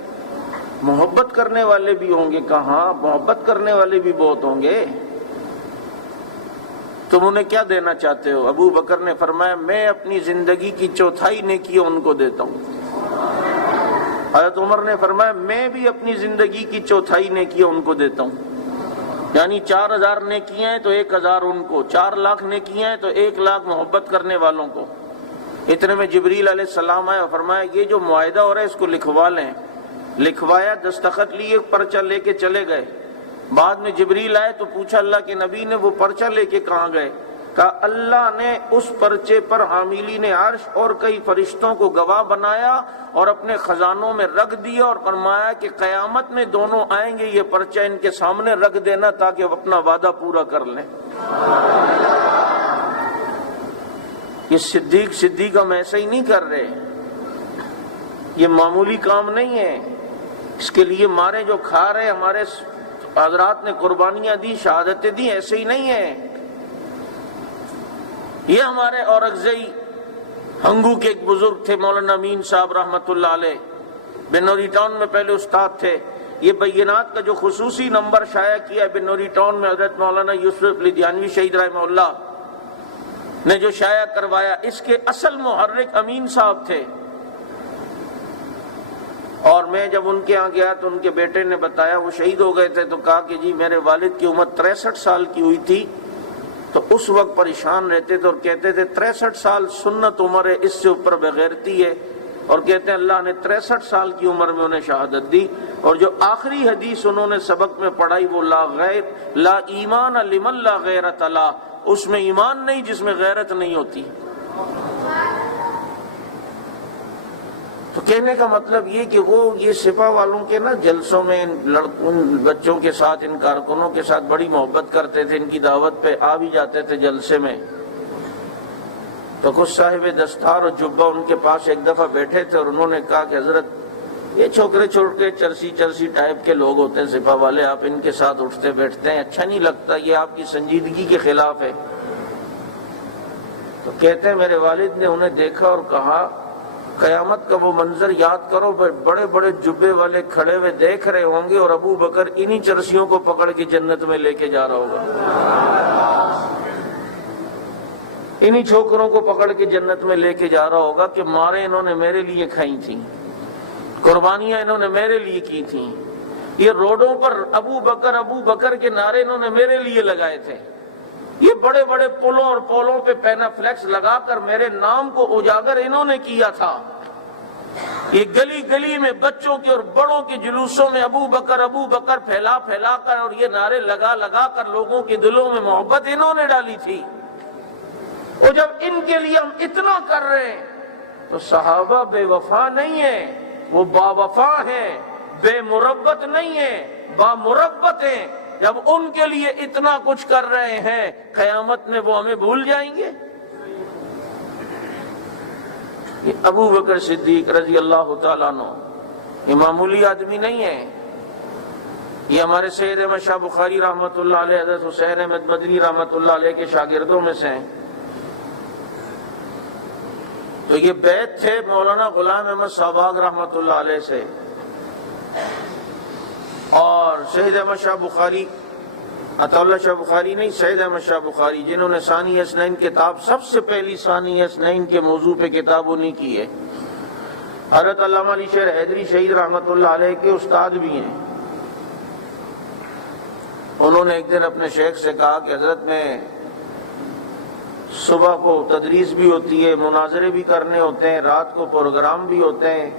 محبت کرنے والے بھی ہوں گے؟ کہا محبت کرنے والے بھی بہت ہوں گے۔ تم انہیں کیا دینا چاہتے ہو؟ ابو بکر نے فرمایا میں اپنی زندگی کی چوتھائی نیکی ان کو دیتا ہوں۔ حضرت عمر نے فرمایا میں بھی اپنی زندگی کی چوتھائی نیکیاں ان کو دیتا ہوں، یعنی 4000 نیکیاں ہیں تو 1000 ان کو، 4 لاکھ نیکیاں ہیں تو 1 لاکھ محبت کرنے والوں کو۔ اتنے میں جبریل علیہ السلام آئے اور فرمایا یہ جو معاہدہ ہو رہا ہے اس کو لکھوا لیں۔ لکھوایا، دستخط لیے، پرچہ لے کے چلے گئے۔ بعد میں جبریل آئے تو پوچھا اللہ کے نبی نے وہ پرچہ لے کے کہاں گئے؟ کہا اللہ نے اس پرچے پر حاملین عرش اور کئی فرشتوں کو گواہ بنایا اور اپنے خزانوں میں رکھ دیا، اور فرمایا کہ قیامت میں دونوں آئیں گے، یہ پرچہ ان کے سامنے رکھ دینا تاکہ وہ اپنا وعدہ پورا کر لیں۔ یہ صدیق ہم ایسے ہی نہیں کر رہے، یہ معمولی کام نہیں ہے۔ اس کے لیے مارے جو کھا رہے ہمارے حضرات نے قربانیاں دی، شہادتیں دی، ایسے ہی نہیں ہے۔ یہ ہمارے اورکزئی ہنگو کے ایک بزرگ تھے مولانا امین صاحب رحمۃ اللہ علیہ، بنوری ٹاؤن میں پہلے استاد تھے۔ یہ بینات کا جو خصوصی نمبر شائع کیا بنوری ٹاؤن میں حضرت مولانا یوسف لدھیانوی شہید رحمہ اللہ نے جو شائع کروایا، اس کے اصل محرک امین صاحب تھے۔ اور میں جب ان کے یہاں گیا تو ان کے بیٹے نے بتایا وہ شہید ہو گئے تھے، تو کہا کہ جی میرے والد کی عمر 63 سال کی ہوئی تھی، تو اس وقت پریشان رہتے تھے اور کہتے تھے 63 سال سنت عمر ہے، اس سے اوپر بغیرتی ہے، اور کہتے ہیں اللہ نے 63 سال کی عمر میں انہیں شہادت دی۔ اور جو آخری حدیث انہوں نے سبق میں پڑھائی وہ لا ایمان لمن لا غیرت لا، اس میں ایمان نہیں جس میں غیرت نہیں ہوتی۔ تو کہنے کا مطلب یہ کہ وہ یہ سپاہ والوں کے نا جلسوں میں ان بچوں کے ساتھ، ان کارکنوں کے ساتھ بڑی محبت کرتے تھے، ان کی دعوت پہ آ بھی جاتے تھے جلسے میں۔ تو کچھ صاحب دستار اور جبہ ان کے پاس ایک دفعہ بیٹھے تھے اور انہوں نے کہا کہ حضرت یہ چھوکرے چھوٹے چرسی ٹائپ کے لوگ ہوتے ہیں سپاہ والے، آپ ان کے ساتھ اٹھتے بیٹھتے ہیں، اچھا نہیں لگتا، یہ آپ کی سنجیدگی کے خلاف ہے۔ تو کہتے ہیں میرے والد نے انہیں دیکھا اور کہا قیامت کا وہ منظر یاد کرو، بڑے بڑے جبے والے کھڑے ہوئے دیکھ رہے ہوں گے اور ابو بکر انہی چرسیوں کو پکڑ کے جنت میں لے کے جا رہا ہوگا، انہی چھوکروں کو پکڑ کے جنت میں لے کے جا رہا ہوگا کہ مارے انہوں نے میرے لیے کھائی تھیں، قربانیاں انہوں نے میرے لیے کی تھیں، یہ روڈوں پر ابو بکر کے نعرے انہوں نے میرے لیے لگائے تھے، یہ بڑے بڑے پلوں اور پولوں پہ پینا فلیکس لگا کر میرے نام کو اجاگر انہوں نے کیا تھا، یہ گلی گلی میں بچوں کے اور بڑوں کے جلوسوں میں ابو بکر پھیلا پھیلا کر اور یہ نعرے لگا لگا کر لوگوں کے دلوں میں محبت انہوں نے ڈالی تھی۔ اور جب ان کے لیے ہم اتنا کر رہے ہیں تو صحابہ بے وفا نہیں ہیں، وہ با وفا ہیں، بے مربت نہیں ہیں، با مربت ہیں۔ جب ان کے لیے اتنا کچھ کر رہے ہیں، قیامت میں وہ ہمیں بھول جائیں گے؟ یہ ابو بکر صدیق رضی اللہ تعالیٰ عنہ یہ معمولی آدمی نہیں ہے، یہ ہمارے سید احمد شاہ بخاری رحمۃ اللہ علیہ، حضرت حسین احمد مدنی رحمۃ اللہ علیہ کے شاگردوں میں سے ہیں۔ تو یہ بیعت تھے مولانا غلام احمد صاباغ رحمۃ اللہ علیہ سے، اور سید احمد شاہ بخاری، عطا اللہ شاہ بخاری نہیں، سید احمد شاہ بخاری، جنہوں نے ثانی اسنین کتاب، سب سے پہلی ثانی اسنین کے موضوع پہ کتاب انہی کی ہے۔ حضرت علامہ علی شیر حیدری شہید رحمۃ اللہ علیہ کے استاد بھی ہیں۔ انہوں نے ایک دن اپنے شیخ سے کہا کہ حضرت میں صبح کو تدریس بھی ہوتی ہے، مناظرے بھی کرنے ہوتے ہیں، رات کو پروگرام بھی ہوتے ہیں،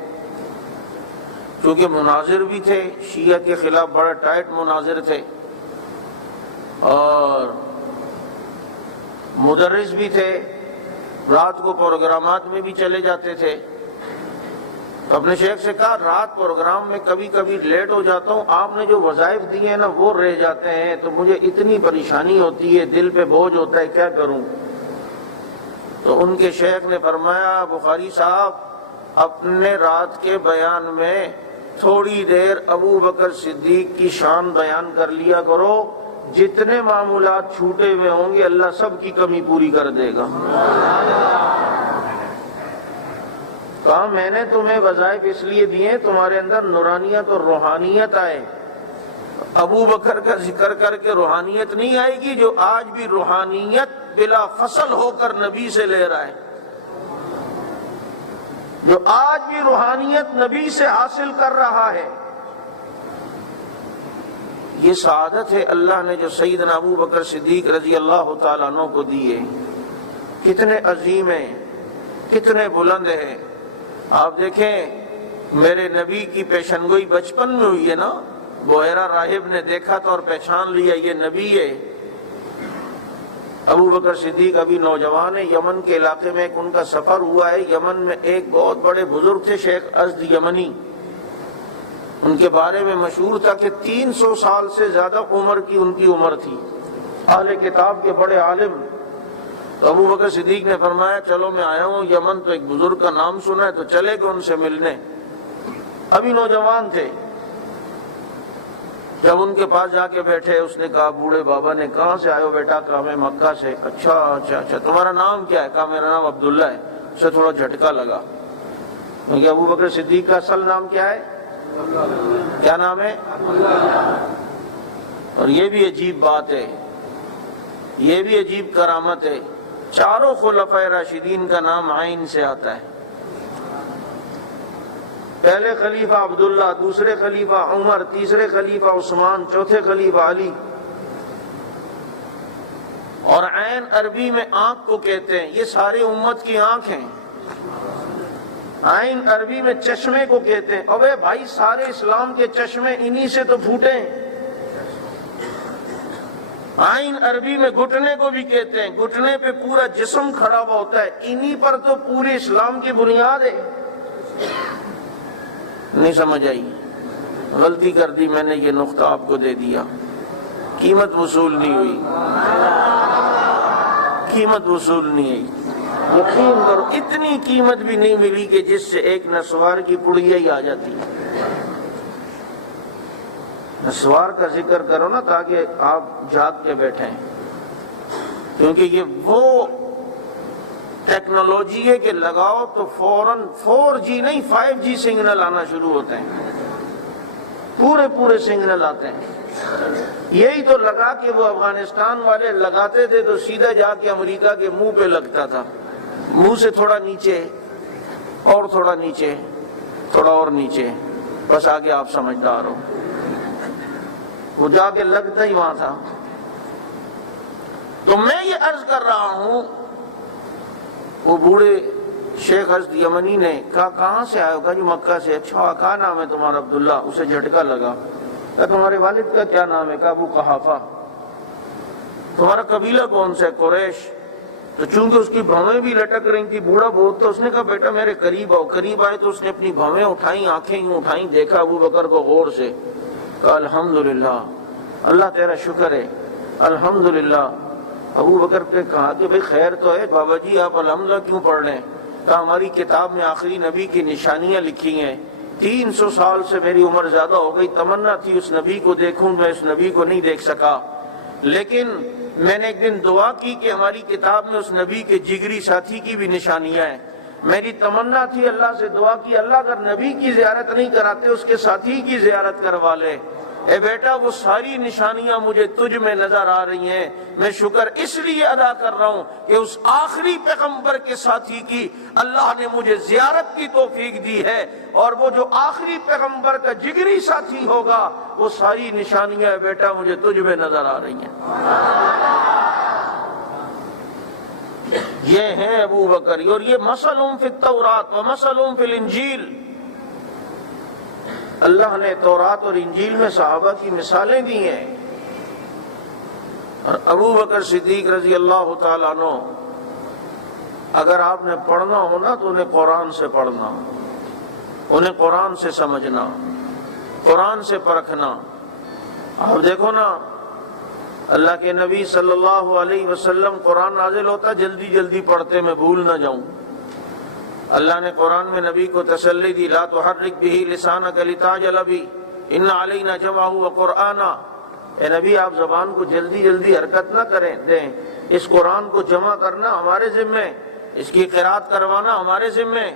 کیونکہ مناظر بھی تھے، شیعہ کے خلاف بڑا ٹائٹ مناظر تھے، اور مدرس بھی تھے، رات کو پروگرامات میں بھی چلے جاتے تھے۔ تو اپنے شیخ سے کہا رات پروگرام میں کبھی کبھی لیٹ ہو جاتا ہوں، آپ نے جو وظائف دیے ہیں نا وہ رہ جاتے ہیں، تو مجھے اتنی پریشانی ہوتی ہے، دل پہ بوجھ ہوتا ہے، کیا کروں؟ تو ان کے شیخ نے فرمایا بخاری صاحب اپنے رات کے بیان میں تھوڑی دیر ابو بکر صدیق کی شان بیان کر لیا کرو، جتنے معمولات چھوٹے ہوئے ہوں گے اللہ سب کی کمی پوری کر دے گا۔ کہا میں نے تمہیں وظائف اس لیے دیے تمہارے اندر نورانیت اور روحانیت آئے، ابو بکر کا ذکر کر کے روحانیت نہیں آئے گی، جو آج بھی روحانیت بلا فصل ہو کر نبی سے لے رہا ہے، جو آج بھی روحانیت نبی سے حاصل کر رہا ہے۔ یہ سعادت ہے اللہ نے جو سیدنا ابو بکر صدیق رضی اللہ تعالیٰ عنہ کو دیے، کتنے عظیم ہیں، کتنے بلند ہیں۔ آپ دیکھیں میرے نبی کی پیشنگوئی بچپن میں ہوئی ہے نا، بحیرہ راہب نے دیکھا تو اور پہچان لیا یہ نبی ہے۔ ابو بکر صدیق ابھی نوجوان ہے، یمن کے علاقے میں ایک ان کا سفر ہوا ہے، یمن میں ایک بہت بڑے بزرگ تھے شیخ ازد یمنی، ان کے بارے میں مشہور تھا کہ 300 سال سے زیادہ عمر کی ان کی عمر تھی، اہل کتاب کے بڑے عالم۔ تو ابو بکر صدیق نے فرمایا چلو میں آیا ہوں یمن، تو ایک بزرگ کا نام سنا ہے تو چلے گئے ان سے ملنے، ابھی نوجوان تھے۔ جب ان کے پاس جا کے بیٹھے اس نے کہا، بوڑھے بابا نے، کہاں سے آئے ہو بیٹا؟ کہا میں مکہ سے۔ اچھا تمہارا نام کیا ہے؟ کہا میرا نام عبداللہ ہے۔ اسے تھوڑا جھٹکا لگا، کیونکہ ابو بکر صدیق کا اصل نام کیا ہے؟ کیا نام ہے؟ اور یہ بھی عجیب بات ہے، یہ بھی عجیب کرامت ہے، چاروں خلفائے راشدین کا نام عین سے آتا ہے۔ پہلے خلیفہ عبداللہ، دوسرے خلیفہ عمر، تیسرے خلیفہ عثمان، چوتھے خلیفہ علی۔ اور عین عربی میں آنکھ کو کہتے ہیں، یہ ساری امت کی آنکھ ہیں۔ عین عربی میں چشمے کو کہتے ہیں، ابے بھائی سارے اسلام کے چشمے انہی سے تو پھوٹے ہیں۔ عین عربی میں گھٹنے کو بھی کہتے ہیں، گھٹنے پہ پورا جسم کھڑا ہوا ہوتا ہے، انہی پر تو پورے اسلام کی بنیاد ہے۔ نہیں سمجھ آئی؟ غلطی کر دی میں نے، یہ نقطہ آپ کو دے دیا، قیمت وصول نہیں ہوئی، قیمت وصول نہیں ہوئی۔ یقین کرو اتنی قیمت بھی نہیں ملی کہ جس سے ایک نسوار کی پڑیا ہی آ جاتی۔ نسوار کا ذکر کرو نا تاکہ آپ جاگ کے بیٹھیں، کیونکہ یہ وہ ٹیکنالوجی ہے کہ لگاؤ تو فوراً 4G نہیں 5G سگنل آنا شروع ہوتے ہیں، پورے سگنل آتے ہیں۔ یہی تو لگا کہ وہ افغانستان والے لگاتے تھے تو سیدھا جا کے امریکہ کے منہ پہ لگتا تھا، منہ سے تھوڑا نیچے اور تھوڑا نیچے، تھوڑا اور نیچے، بس آگے آپ سمجھدار ہو، وہ جا کے لگتا ہی وہاں تھا۔ تو میں یہ عرض کر رہا ہوں، وہ بوڑھے شیخ حضرت یمنی نے کہا کہاں سے آئے ہو؟ کہا جو مکہ سے۔ اچھا کہا نام ہے تمہارا؟ عبداللہ۔ اسے جھٹکا لگا، کہا تمہارے والد کا کیا نام ہے؟ کہا ابو قحافہ۔ تمہارا قبیلہ کون سا ہے؟ قریش۔ تو چونکہ اس کی بھویں بھی لٹک رہی تھی، بوڑھا بہت تھا، اس نے کہا بیٹا میرے قریب آؤ۔ قریب آئے تو اس نے اپنی بھویں اٹھائیں، آنکھیں یوں اٹھائیں، دیکھا ابو بکر کو غور سے، کہا الحمدللہ، اللہ تیرا شکر ہے، الحمدللہ۔ ابو بکر نے کہا کہ بھئی خیر تو ہے بابا جی، آپ الحمدللہ کیوں پڑھ رہے ہیں؟ کہا ہماری کتاب میں آخری نبی کی نشانیاں لکھی ہیں، 300 سال سے میری عمر زیادہ ہو گئی، تمنا تھی اس نبی کو دیکھوں، میں اس نبی کو نہیں دیکھ سکا، لیکن میں نے ایک دن دعا کی کہ ہماری کتاب میں اس نبی کے جگری ساتھی کی بھی نشانیاں ہیں۔ میری تمنا تھی، اللہ سے دعا کی، اللہ اگر نبی کی زیارت نہیں کراتے اس کے ساتھی کی زیارت کروا لے۔ اے بیٹا وہ ساری نشانیاں مجھے تجھ میں نظر آ رہی ہیں، میں شکر اس لیے ادا کر رہا ہوں کہ اس آخری پیغمبر کے ساتھی کی اللہ نے مجھے زیارت کی توفیق دی ہے، اور وہ جو آخری پیغمبر کا جگری ساتھی ہوگا وہ ساری نشانیاں بیٹا مجھے تجھ میں نظر آ رہی ہیں۔ یہ ہیں ابو بکر، اور یہ مثلهم فی التورات ومثلهم فی الانجیل۔ اللہ نے تورات اور انجیل میں صحابہ کی مثالیں دی ہیں، اور ابو بکر صدیق رضی اللہ تعالیٰ عنہ، اگر آپ نے پڑھنا ہو نا تو انہیں قرآن سے پڑھنا، انہیں قرآن سے سمجھنا، قرآن سے پرکھنا۔ آپ دیکھو نا، اللہ کے نبی صلی اللہ علیہ وسلم قرآن نازل ہوتا جلدی جلدی پڑھتے میں بھول نہ جاؤں۔ اللہ نے قرآن میں نبی کو تسلی دی، لا تحرک بہ لسانک لتعجل بہ ان علینا جمعہ وقرآنہ۔ اے نبی آپ زبان کو جلدی جلدی حرکت نہ کریں دیں، اس قرآن کو جمع کرنا ہمارے ذمہ، اس کی قرات کروانا ہمارے ذمہ۔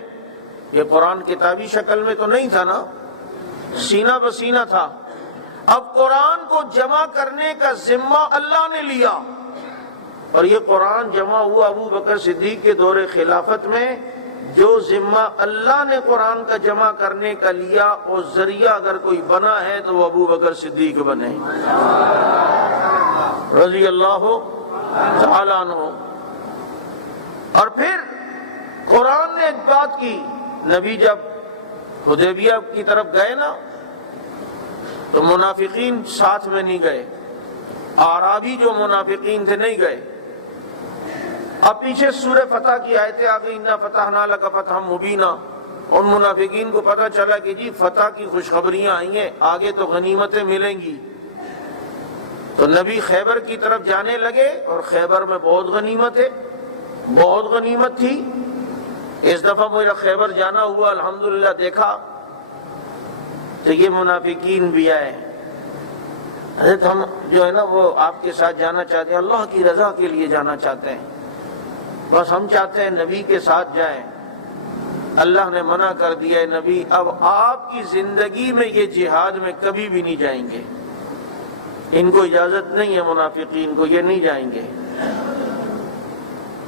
یہ قرآن کتابی شکل میں تو نہیں تھا نا، سینہ بسینہ تھا۔ اب قرآن کو جمع کرنے کا ذمہ اللہ نے لیا، اور یہ قرآن جمع ہوا ابو بکر صدیق کے دور خلافت میں۔ جو ذمہ اللہ نے قرآن کا جمع کرنے کا لیا، اور ذریعہ اگر کوئی بنا ہے تو وہ ابو بکر صدیق بنے رضی اللہ تعالیٰ عنہ۔ اور پھر قرآن نے ایک بات کی، نبی جب حدیبیہ کی طرف گئے نا تو منافقین ساتھ میں نہیں گئے، اعرابی جو منافقین تھے نہیں گئے۔ اب پیچھے سورہ فتح کی آیتیں آ گئی، انا فتحنا لک فتحا مبینا۔ ان منافقین کو پتہ چلا کہ جی فتح کی خوشخبریاں آئی ہیں، آگے تو غنیمتیں ملیں گی، تو نبی خیبر کی طرف جانے لگے، اور خیبر میں بہت غنیمت تھی۔ اس دفعہ میرا خیبر جانا ہوا، الحمدللہ دیکھا تو یہ منافقین بھی آئے، حضرت ہم جو ہے نا وہ آپ کے ساتھ جانا چاہتے ہیں، اللہ کی رضا کے لیے جانا چاہتے ہیں، بس ہم چاہتے ہیں نبی کے ساتھ جائیں۔ اللہ نے منع کر دیا ہے، نبی اب آپ کی زندگی میں یہ جہاد میں کبھی بھی نہیں جائیں گے، ان کو اجازت نہیں ہے، منافقین کو، یہ نہیں جائیں گے۔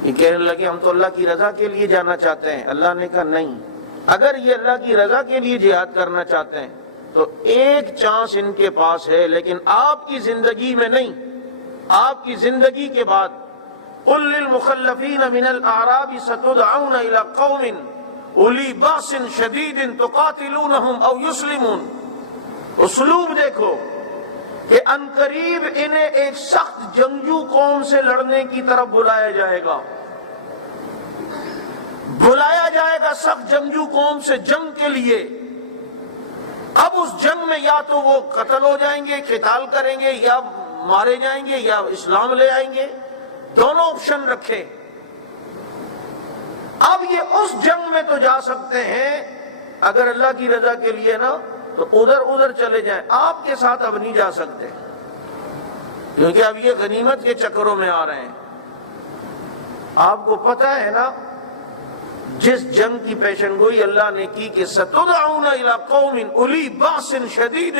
یہ کہنے لگے ہم تو اللہ کی رضا کے لیے جانا چاہتے ہیں۔ اللہ نے کہا نہیں، اگر یہ اللہ کی رضا کے لیے جہاد کرنا چاہتے ہیں تو ایک چانس ان کے پاس ہے، لیکن آپ کی زندگی میں نہیں، آپ کی زندگی کے بعد۔ قل للمخلفین من الاعراب ستدعون الى قوم اولی باس شدید تقاتلونہم او یسلمون۔ اسلوب دیکھو کہ عنقریب انہیں ایک سخت جنگجو قوم سے لڑنے کی طرف بلایا جائے گا، سخت جنگجو قوم سے جنگ کے لیے۔ اب اس جنگ میں یا تو وہ قتل ہو جائیں گے، قتال کریں گے، یا مارے جائیں گے، یا اسلام لے آئیں گے، دونوں آپشن رکھے۔ اب یہ اس جنگ میں تو جا سکتے ہیں اگر اللہ کی رضا کے لیے نا، تو ادھر چلے جائیں، آپ کے ساتھ اب نہیں جا سکتے، کیونکہ اب یہ غنیمت کے چکروں میں آ رہے ہیں۔ آپ کو پتہ ہے نا جس جنگ کی پیشن گوئی اللہ نے کی کہ ستدعون الی قوم اولی باس شدید،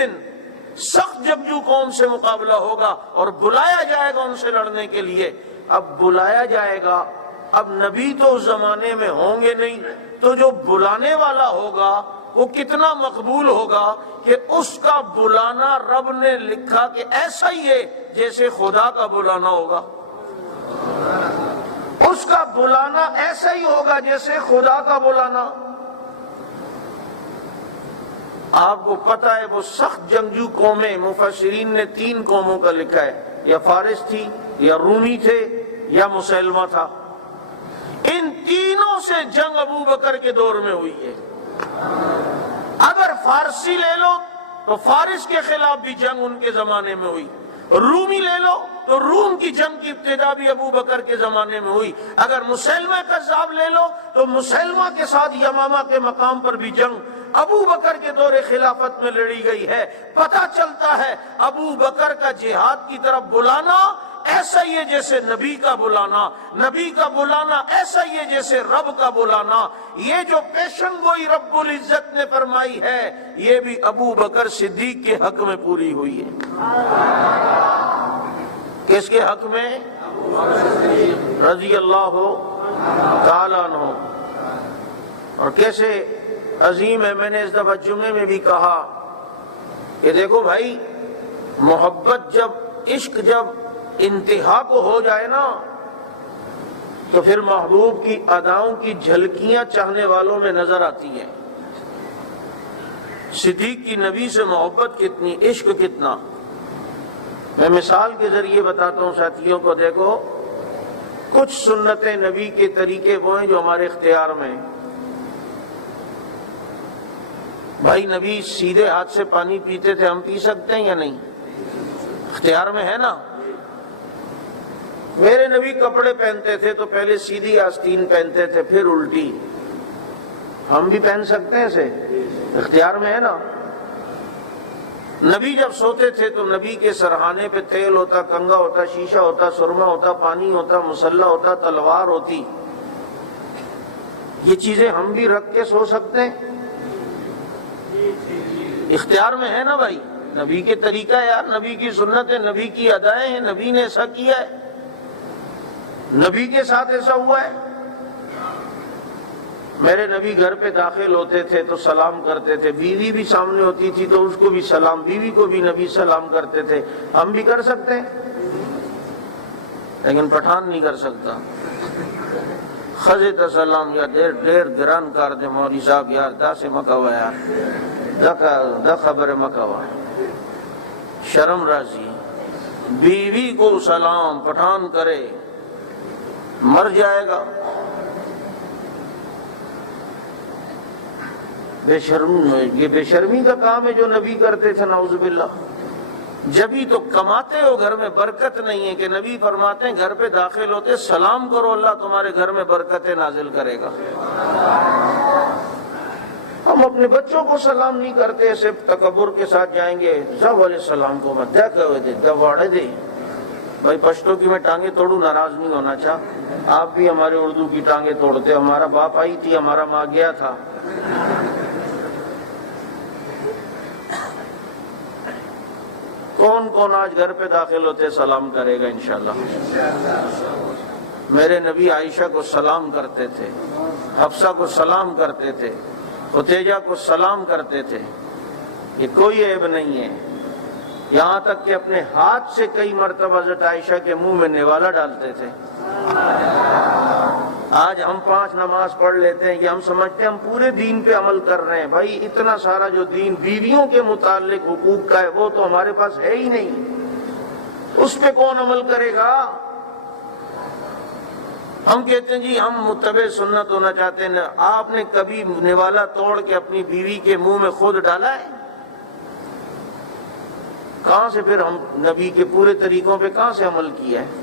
سخت جنگجو قوم سے مقابلہ ہوگا اور بلایا جائے گا ان سے لڑنے کے لیے۔ اب بلایا جائے گا، اب نبی تو اس زمانے میں ہوں گے نہیں، تو جو بلانے والا ہوگا وہ کتنا مقبول ہوگا کہ اس کا بلانا رب نے لکھا کہ ایسا ہی ہے جیسے خدا کا بلانا ہوگا، اس کا بلانا ایسا ہی ہوگا جیسے خدا کا بلانا۔ آپ کو پتہ ہے وہ سخت جنگجو قومیں، مفسرین نے 3 قوموں کا لکھا ہے، یا فارس تھی، یا رومی تھے، یا مسلمہ تھا۔ ان تینوں سے جنگ ابو بکر کے دور میں ہوئی ہے۔ اگر فارسی لے لو تو فارس کے خلاف بھی جنگ ان کے زمانے میں ہوئی، رومی لے لو تو روم کی جنگ کی ابتدا بھی ابو بکر کے زمانے میں ہوئی، اگر مسلمہ کذاب لے لو تو مسلمہ کے ساتھ یمامہ کے مقام پر بھی جنگ ابو بکر کے دور خلافت میں لڑی گئی ہے۔ پتہ چلتا ہے ابو بکر کا جہاد کی طرف بلانا ایسا ہی ہے جیسے نبی کا بلانا، نبی کا بلانا ایسا ہی ہے جیسے رب کا بلانا۔ یہ جو پیشن گوئی رب العزت نے فرمائی ہے یہ بھی ابو بکر صدیق کے حق میں پوری ہوئی ہے۔ کس کے حق میں؟ رضی اللہ تعالیٰ عنہ۔ اور کیسے عظیم ہے، میں نے اس دفعہ جمعے میں بھی کہا کہ دیکھو بھائی، محبت جب، عشق جب انتہا کو ہو جائے نا تو پھر محبوب کی اداؤں کی جھلکیاں چاہنے والوں میں نظر آتی ہیں۔ صدیق کی نبی سے محبت کتنی، عشق کتنا۔ میں مثال کے ذریعے بتاتا ہوں ساتھیوں کو، دیکھو کچھ سنت نبی کے طریقے وہ ہیں جو ہمارے اختیار میں ہیں۔ بھائی نبی سیدھے ہاتھ سے پانی پیتے تھے، ہم پی سکتے ہیں یا نہیں؟ اختیار میں ہے نا۔ میرے نبی کپڑے پہنتے تھے تو پہلے سیدھی آستین پہنتے تھے پھر الٹی، ہم بھی پہن سکتے ہیں اسے؟ اختیار میں ہے نا۔ نبی جب سوتے تھے تو نبی کے سرہانے پہ تیل ہوتا، کنگا ہوتا، شیشہ ہوتا، سرما ہوتا، پانی ہوتا، مسلح ہوتا، تلوار ہوتی۔ یہ چیزیں ہم بھی رکھ کے سو سکتے ہیں؟ اختیار میں ہے نا بھائی، نبی کے طریقہ ہے یار، نبی کی سنت ہے، نبی کی ادائیں ہیں، نبی نے ایسا کیا ہے، نبی کے ساتھ ایسا ہوا ہے۔ میرے نبی گھر پہ داخل ہوتے تھے تو سلام کرتے تھے، بیوی بھی سامنے ہوتی تھی تو اس کو بھی سلام، بیوی کو بھی نبی سلام کرتے تھے، ہم بھی کر سکتے ہیں لیکن پٹھان نہیں کر سکتا۔ خزت سلام یا دیر دیر گران کر دے مولوی صاحب یار، دا سے مکوا یار، دا خبر مکوا، شرم راضی۔ بیوی کو سلام پٹھان کرے مر جائے گا۔ بے شرم، یہ بے شرمی کا کام ہے جو نبی کرتے تھے، نعوذ باللہ۔ جبھی تو کماتے ہو گھر میں برکت نہیں ہے کہ نبی فرماتے ہیں گھر پہ داخل ہوتے سلام کرو، اللہ تمہارے گھر میں برکتیں نازل کرے گا۔ ہم اپنے بچوں کو سلام نہیں کرتے، ایسے تکبر کے ساتھ جائیں گے، سب والے سلام کو مت دے کہو دے دواڑے دے۔ بھائی پشتو کی میں ٹانگیں توڑوں، ناراض نہیں ہونا چاہ، آپ بھی ہمارے اردو کی ٹانگیں توڑتے، ہمارا باپ آئی تھی، ہمارا ماں گیا تھا۔ کون کون آج گھر پہ داخل ہوتے سلام کرے گا انشاءاللہ؟ میرے نبی عائشہ کو سلام کرتے تھے، حفصہ کو سلام کرتے تھے، ختیجہ کو سلام کرتے تھے، یہ کوئی عیب نہیں ہے۔ یہاں تک کہ اپنے ہاتھ سے کئی مرتبہ حضرت عائشہ کے منہ میں نوالا ڈالتے تھے۔ آج ہم 5 نماز پڑھ لیتے ہیں کہ ہم سمجھتے ہیں ہم پورے دین پہ عمل کر رہے ہیں۔ بھائی اتنا سارا جو دین بیویوں کے متعلق حقوق کا ہے وہ تو ہمارے پاس ہے ہی نہیں، اس پہ کون عمل کرے گا؟ ہم کہتے ہیں جی ہم متبع سنت ہونا چاہتے ہیں، آپ نے کبھی نوالا توڑ کے اپنی بیوی کے منہ میں خود ڈالا ہے؟ کہاں سے پھر ہم نبی کے پورے طریقوں پہ کہاں سے عمل کیا ہے؟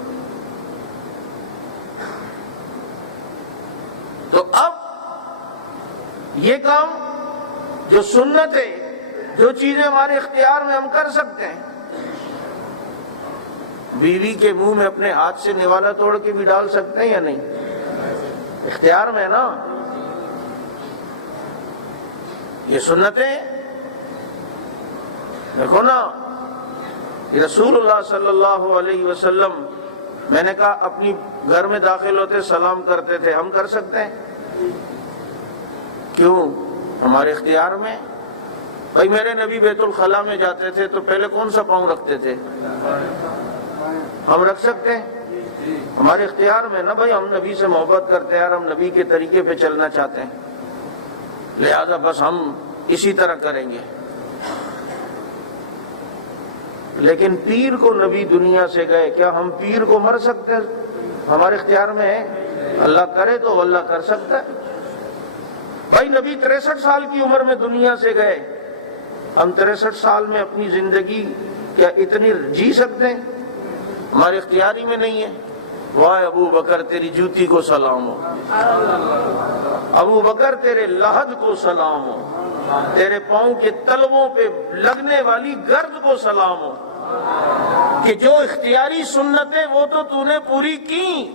تو اب یہ کام جو سنت ہے، جو چیزیں ہمارے اختیار میں ہم کر سکتے ہیں، بیوی کے منہ میں اپنے ہاتھ سے نوالا توڑ کے بھی ڈال سکتے ہیں یا نہیں؟ اختیار میں نا۔ یہ سنتیں دیکھو نا، رسول اللہ صلی اللہ علیہ وسلم، میں نے کہا اپنی گھر میں داخل ہوتے سلام کرتے تھے، ہم کر سکتے ہیں؟ کیوں؟ ہمارے اختیار میں۔ بھائی میرے نبی بیت الخلاء میں جاتے تھے تو پہلے کون سا پاؤں رکھتے تھے؟ ہم رکھ سکتے ہیں؟ ہمارے اختیار میں نا بھائی، ہم نبی سے محبت کرتے ہیں اور ہم نبی کے طریقے پہ چلنا چاہتے ہیں، لہذا بس ہم اسی طرح کریں گے۔ لیکن پیر کو نبی دنیا سے گئے، کیا ہم پیر کو مر سکتے ہیں؟ ہمارے اختیار میں ہے، اللہ کرے تو اللہ کر سکتا ہے۔ بھائی نبی 63 سال کی عمر میں دنیا سے گئے، ہم 63 سال میں اپنی زندگی کیا اتنی جی سکتے ہیں؟ ہمارے اختیاری میں نہیں ہے۔ واہ ابو بکر تیری جوتی کو سلام ہو، ابو بکر تیرے لحد کو سلام ہو، تیرے پاؤں کے تلووں پہ لگنے والی گرد کو سلام ہو، کہ جو اختیاری سنتیں وہ تو نے پوری کی،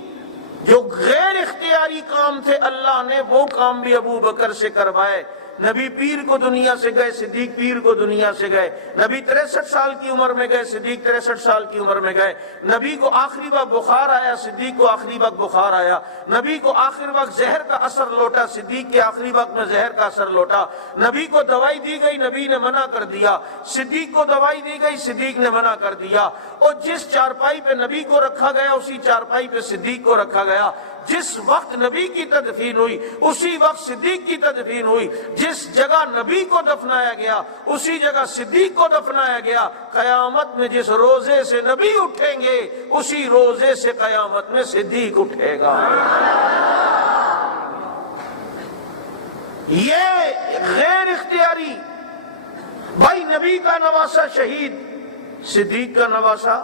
جو غیر اختیاری کام تھے اللہ نے وہ کام بھی ابو بکر سے کروائے۔ نبی پیر کو دنیا سے گئے، صدیق پیر کو دنیا سے گئے۔ نبی 63 سال کی عمر میں گئے، صدیق 63 سال کی عمر میں گئے۔ نبی کو آخری وقت بخار آیا، صدیق کو آخری وقت بخار آیا۔ نبی کو آخری وقت زہر کا اثر لوٹا، صدیق کے آخری وقت میں زہر کا اثر لوٹا۔ نبی کو دوائی دی گئی، نبی نے منع کر دیا۔ صدیق کو دوائی دی گئی، صدیق نے منع کر دیا۔ اور جس چارپائی پہ نبی کو رکھا گیا اسی چارپائی پہ صدیق کو رکھا گیا۔ جس وقت نبی کی تدفین ہوئی اسی وقت صدیق کی تدفین ہوئی۔ جس جگہ نبی کو دفنایا گیا اسی جگہ صدیق کو دفنایا گیا۔ قیامت میں جس روزے سے نبی اٹھیں گے اسی روزے سے قیامت میں صدیق اٹھے گا۔ یہ غیر اختیاری، بھائی نبی کا نواسا شہید، صدیق کا نواسا،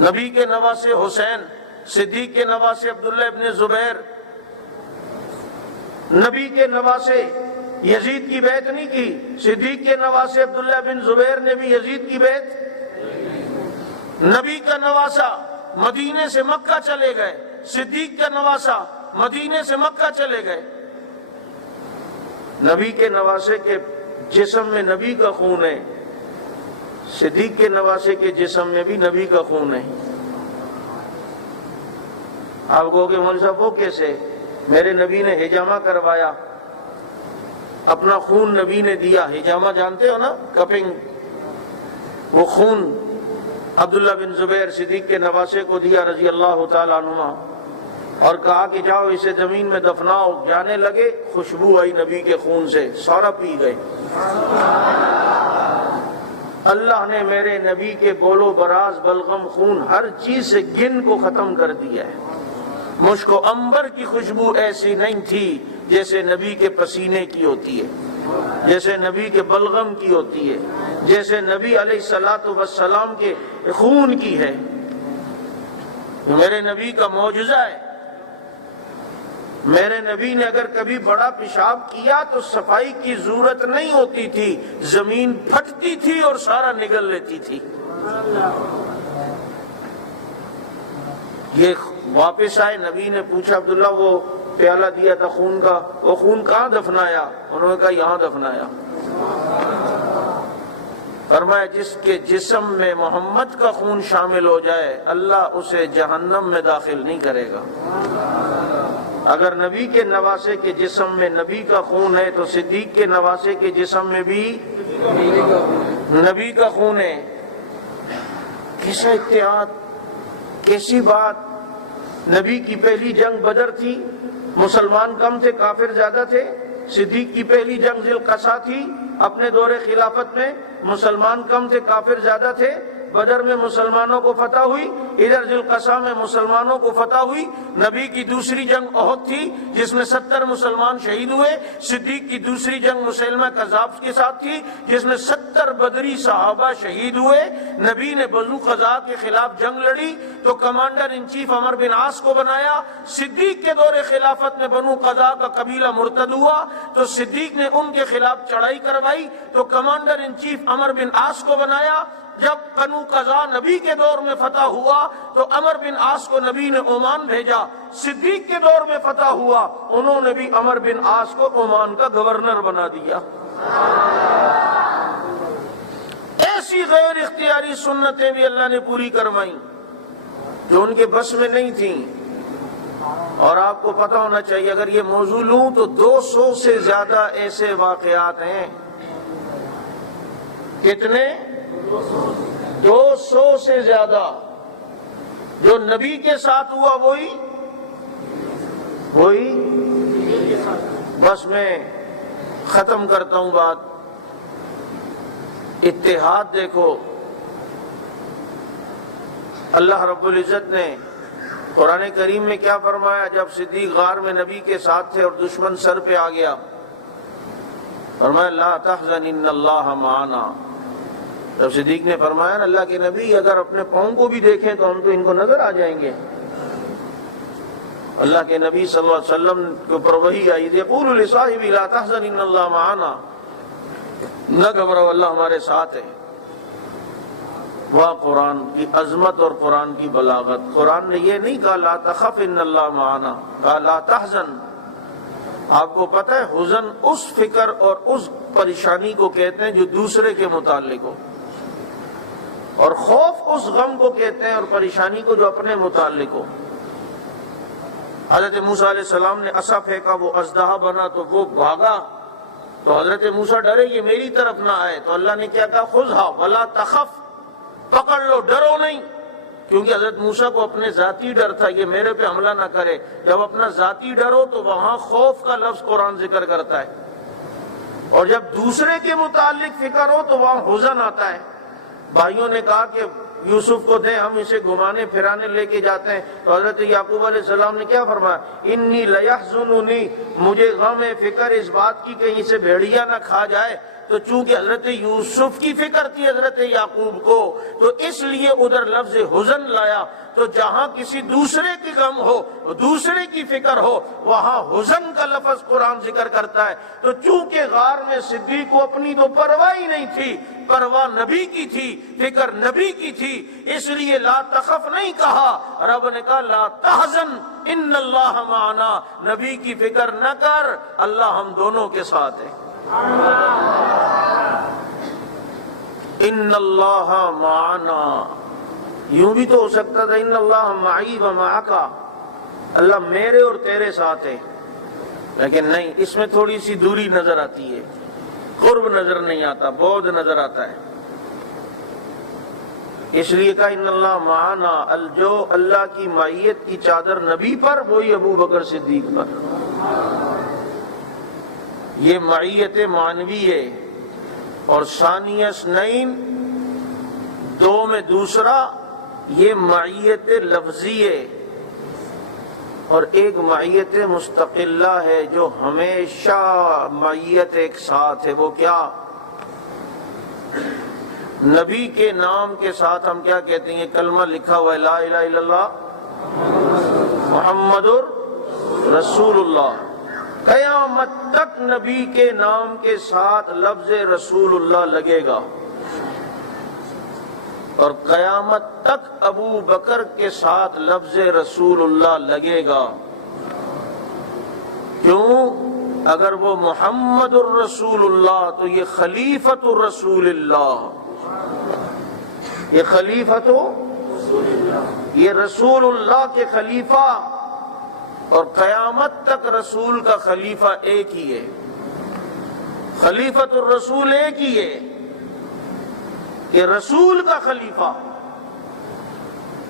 نبی کے نواسے حسین، صدیق کے نواسے عبداللہ ابن زبیر، نبی کے نواسے یزید کی بیعت نہیں کی، صدیق کے نواسے عبداللہ بن زبیر نے بھی یزید کی بیعت۔ نبی کا نواسا مدینے سے مکہ چلے گئے، صدیق کا نواسا مدینے سے مکہ چلے گئے۔ نبی کے نواسے کے جسم میں نبی کا خون ہے، صدیق کے نواسے کے جسم میں بھی نبی کا خون ہے۔ آپ کہو گے مولوی صاحب وہ کیسے؟ میرے نبی نے حجامہ کروایا، اپنا خون نبی نے دیا۔ حجامہ جانتے ہو نا، کپنگ، وہ خون عبداللہ بن زبیر صدیق کے نواسے کو دیا رضی اللہ تعالیٰ عنہ، اور کہا کہ جاؤ اسے زمین میں دفناؤ۔ جانے لگے، خوشبو آئی نبی کے خون سے، سارا پی گئے۔ اللہ نے میرے نبی کے بولو براز بلغم خون ہر چیز سے گن کو ختم کر دیا ہے۔ مشک و عنبر کی خوشبو ایسی نہیں تھی جیسے نبی کے پسینے کی ہوتی ہے، جیسے نبی کے بلغم کی ہوتی ہے، جیسے نبی علیہ الصلوۃ والسلام کے خون کی ہے۔ میرے نبی کا معجزہ ہے۔ میرے نبی نے اگر کبھی بڑا پیشاب کیا تو صفائی کی ضرورت نہیں ہوتی تھی، زمین پھٹتی تھی اور سارا نگل لیتی تھی۔ یہ واپس آئے، نبی نے پوچھا عبداللہ وہ پیالہ دیا تھا خون کا، وہ خون کہاں دفنایا؟ انہوں نے کہا یہاں دفنایا۔ فرمایا جس کے جسم میں محمد کا خون شامل ہو جائے اللہ اسے جہنم میں داخل نہیں کرے گا۔ اگر نبی کے نواسے کے جسم میں نبی کا خون ہے تو صدیق کے نواسے کے جسم میں بھی نبی کا خون ہے۔ کیسا اتحاد، کیسی بات۔ نبی کی پہلی جنگ بدر تھی، مسلمان کم تھے، کافر زیادہ تھے۔ صدیق کی پہلی جنگ ذی القصا تھی، اپنے دور خلافت میں مسلمان کم تھے، کافر زیادہ تھے۔ بدر میں مسلمانوں کو فتح ہوئی، ادھر ذی القصا میں مسلمانوں کو فتح ہوئی۔ نبی کی دوسری جنگ احد تھی جس میں 70 مسلمان شہید ہوئے۔ صدیق کی دوسری جنگ مسیلمہ کذاب کے ساتھ تھی جس میں 70 بدری صحابہ شہید ہوئے۔ نبی نے بنو قزاع کے خلاف جنگ لڑی تو کمانڈر ان چیف عمر بن عاص کو بنایا۔ صدیق کے دور خلافت میں بنو قزاع کا قبیلہ مرتد ہوا تو صدیق نے ان کے خلاف چڑھائی کروائی تو کمانڈر ان چیف عمر بن عاص کو بنایا۔ جب بنو قضا نبی کے دور میں فتح ہوا تو عمر بن عاص کو نبی نے عمان بھیجا، صدیق کے دور میں فتح ہوا انہوں نے بھی عمر بن عاص کو عمان کا گورنر بنا دیا۔ ایسی غیر اختیاری سنتیں بھی اللہ نے پوری کروائیں جو ان کے بس میں نہیں تھیں۔ اور آپ کو پتہ ہونا چاہیے، اگر یہ موضوع لوں تو 200 سے زیادہ ایسے واقعات ہیں۔ کتنے؟ 200 سے زیادہ۔ جو نبی کے ساتھ ہوا وہی بس میں ختم کرتا ہوں بات۔ اتحاد دیکھو، اللہ رب العزت نے قرآن کریم میں کیا فرمایا؟ جب صدیق غار میں نبی کے ساتھ تھے اور دشمن سر پہ آ گیا، فرمایا لا تحزن ان اللہ معنا۔ جب صدیق نے فرمایا نا اللہ کے نبی اگر اپنے پاؤں کو بھی دیکھیں تو ہم تو ان کو نظر آ جائیں گے، اللہ کے نبی صلی اللہ علیہ وسلم کے اوپر وحی آئی یقول لصاحب لا تحزن ان اللہ معنا، نہ گھبراؤ اللہ ہمارے ساتھ ہے۔ واہ قرآن کی عظمت اور قرآن کی بلاغت! قرآن نے یہ نہیں کہا لا تخف ان اللہ معنا، کہا لا تحزن۔ آپ کو پتہ ہے حزن اس فکر اور اس پریشانی کو کہتے ہیں جو دوسرے کے متعلق ہو، اور خوف اس غم کو کہتے ہیں اور پریشانی کو جو اپنے متعلق ہو۔ حضرت موسیٰ علیہ السلام نے عصا پھینکا، وہ اژدہا بنا تو وہ بھاگا، تو حضرت موسیٰ ڈرے یہ میری طرف نہ آئے، تو اللہ نے کیا کہا خذھا ولا تخف، پکڑ لو ڈرو نہیں، کیونکہ حضرت موسیٰ کو اپنے ذاتی ڈر تھا یہ میرے پہ حملہ نہ کرے۔ جب اپنا ذاتی ڈر ہو تو وہاں خوف کا لفظ قرآن ذکر کرتا ہے، اور جب دوسرے کے متعلق فکر ہو تو وہاں حزن آتا ہے۔ بھائیوں نے کہا کہ یوسف کو دیں، ہم اسے گھمانے پھرانے لے کے جاتے ہیں، تو حضرت یعقوب علیہ السلام نے کیا فرمایا؟ انی لیحزننی، مجھے غم ہے فکر اس بات کی کہیں سے بھیڑیا نہ کھا جائے۔ تو چونکہ حضرت یوسف کی فکر تھی حضرت یعقوب کو، تو اس لیے ادھر لفظ حزن لایا۔ تو جہاں کسی دوسرے کی غم ہو، دوسرے کی فکر ہو، وہاں حزن کا لفظ قرآن ذکر کرتا ہے۔ تو چونکہ غار میں صدیق کو اپنی تو پرواہ ہی نہیں تھی، پرواہ نبی کی تھی، فکر نبی کی تھی، اس لیے لا تخف نہیں کہا، رب نے کہا لا تحزن ان اللہ معنا، نبی کی فکر نہ کر، اللہ ہم دونوں کے ساتھ ہے۔ ان اللہ معنا، یوں بھی تو ہو سکتا تھا ان اللہ معی و معک، اللہ میرے اور تیرے ساتھ ہے، لیکن نہیں، اس میں تھوڑی سی دوری نظر آتی ہے، قرب نظر نہیں آتا، بعد نظر آتا ہے۔ اس لیے کہا ان اللہ معنا، جو اللہ کی معیت کی چادر نبی پر، وہی ابو بکر صدیق پر۔ یہ معیت معنوی ہے، اور ثانیہ اثنین دو میں دوسرا یہ معیت لفظی ہے، اور ایک معیت مستقلہ ہے جو ہمیشہ معیت ایک ساتھ ہے۔ وہ کیا؟ نبی کے نام کے ساتھ ہم کیا کہتے ہیں؟ کلمہ لکھا ہوا ہے لا الہ الا اللہ محمد رسول اللہ، قیامت تک نبی کے نام کے ساتھ لفظ رسول اللہ لگے گا، اور قیامت تک ابو بکر کے ساتھ لفظ رسول اللہ لگے گا۔ کیوں؟ اگر وہ محمد الرسول اللہ تو یہ خلیفۃ الرسول اللہ، یہ خلیفۃ، یہ رسول اللہ کے خلیفہ، اور قیامت تک رسول کا خلیفہ ایک ہی ہے، خلیفۃ الرسول ایک ہی ہے کہ رسول کا خلیفہ۔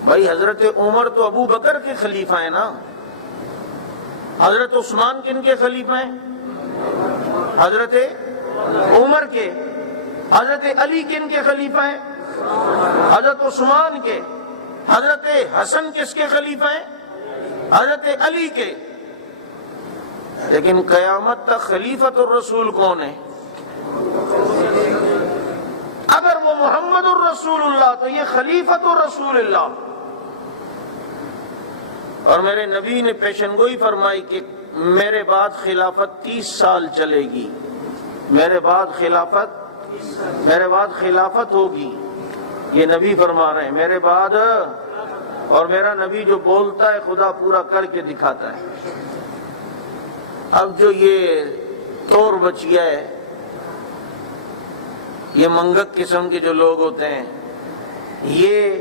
بھائی حضرت عمر تو ابو بکر کے خلیفہ ہیں نا، حضرت عثمان کن کے خلیفہ ہیں؟ حضرت عمر کے۔ حضرت علی کن کے خلیفہ ہیں؟ حضرت عثمان کے۔ حضرت حسن کس کے خلیفہ ہیں؟ حضرت علی کے۔ لیکن قیامت تک خلیفۃ الرسول کون ہے؟ اگر وہ محمد الرسول اللہ تو یہ خلیفۃ الرسول اللہ۔ اور میرے نبی نے پیشن گوئی فرمائی کہ میرے بعد خلافت 30 سال چلے گی، میرے بعد خلافت ہوگی، یہ نبی فرما رہے ہیں میرے بعد، اور میرا نبی جو بولتا ہے خدا پورا کر کے دکھاتا ہے۔ اب جو یہ توڑ بچیا ہے، یہ منگک قسم کے جو لوگ ہوتے ہیں، یہ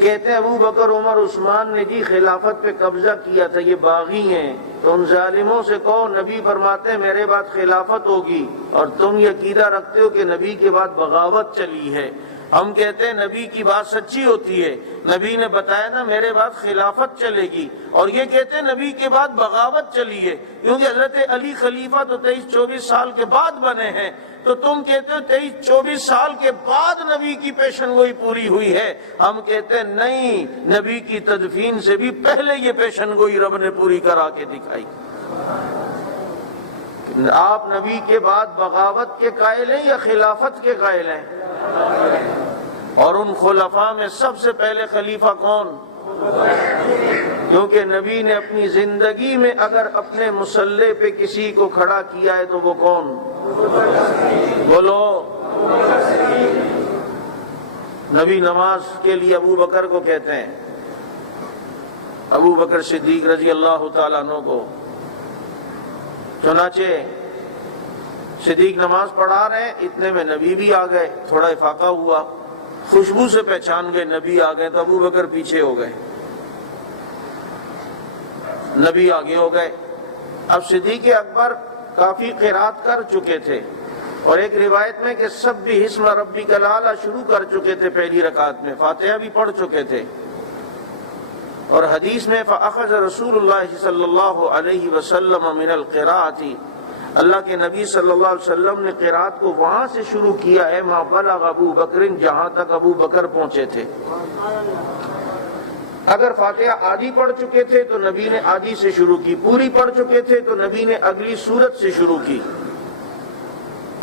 کہتے ہیں ابو بکر عمر عثمان نے جی خلافت پہ قبضہ کیا تھا، یہ باغی ہیں، تو ان ظالموں سے کہو نبی فرماتے ہیں میرے بعد خلافت ہوگی، اور تم یہ عقیدہ رکھتے ہو کہ نبی کے بعد بغاوت چلی ہے۔ ہم کہتے ہیں نبی کی بات سچی ہوتی ہے، نبی نے بتایا نا میرے بعد خلافت چلے گی، اور یہ کہتے ہیں نبی کے بعد بغاوت چلی ہے، کیونکہ حضرت علی خلیفہ تو 23-24 سال کے بعد بنے ہیں، تو تم کہتے ہو 23-24 سال کے بعد نبی کی پیشن گوئی پوری ہوئی ہے۔ ہم کہتے ہیں نہیں، نبی کی تدفین سے بھی پہلے یہ پیشن گوئی رب نے پوری کرا کے دکھائی۔ آپ نبی کے بعد بغاوت کے قائل ہیں یا خلافت کے قائل ہیں؟ اور ان خلفاء میں سب سے پہلے خلیفہ کون؟ کیونکہ نبی نے اپنی زندگی میں اگر اپنے مصلی پہ کسی کو کھڑا کیا ہے تو وہ کون؟ بولو۔ نبی نماز کے لیے ابو بکر کو کہتے ہیں، ابو بکر صدیق رضی اللہ تعالیٰ عنہ کو، چنانچہ صدیق نماز پڑھا رہے ہیں، اتنے میں نبی بھی آ گئے، تھوڑا افاقہ ہوا، خوشبو سے پہچان گئے نبی آ گئے، تو ابو بکر پیچھے ہو گئے، نبی آگے ہو گئے۔ اب صدیق اکبر کافی قرات کر چکے تھے، اور ایک روایت میں کہ سبح اسم ربک الاعلی شروع کر چکے تھے، پہلی رکعت میں فاتحہ بھی پڑھ چکے تھے، اور حدیث میں فأخذ رسول اللہ صلی اللہ علیہ وسلم من القراءۃ، اللہ کے نبی صلی اللہ علیہ وسلم نے قرات کو وہاں سے شروع کیا ہے ما بلغ ابو بکر، جہاں تک ابو بکر پہنچے تھے۔ اگر فاتحہ آدھی پڑھ چکے تھے تو نبی نے آدھی سے شروع کی، پوری پڑھ چکے تھے تو نبی نے اگلی سورت سے شروع کی،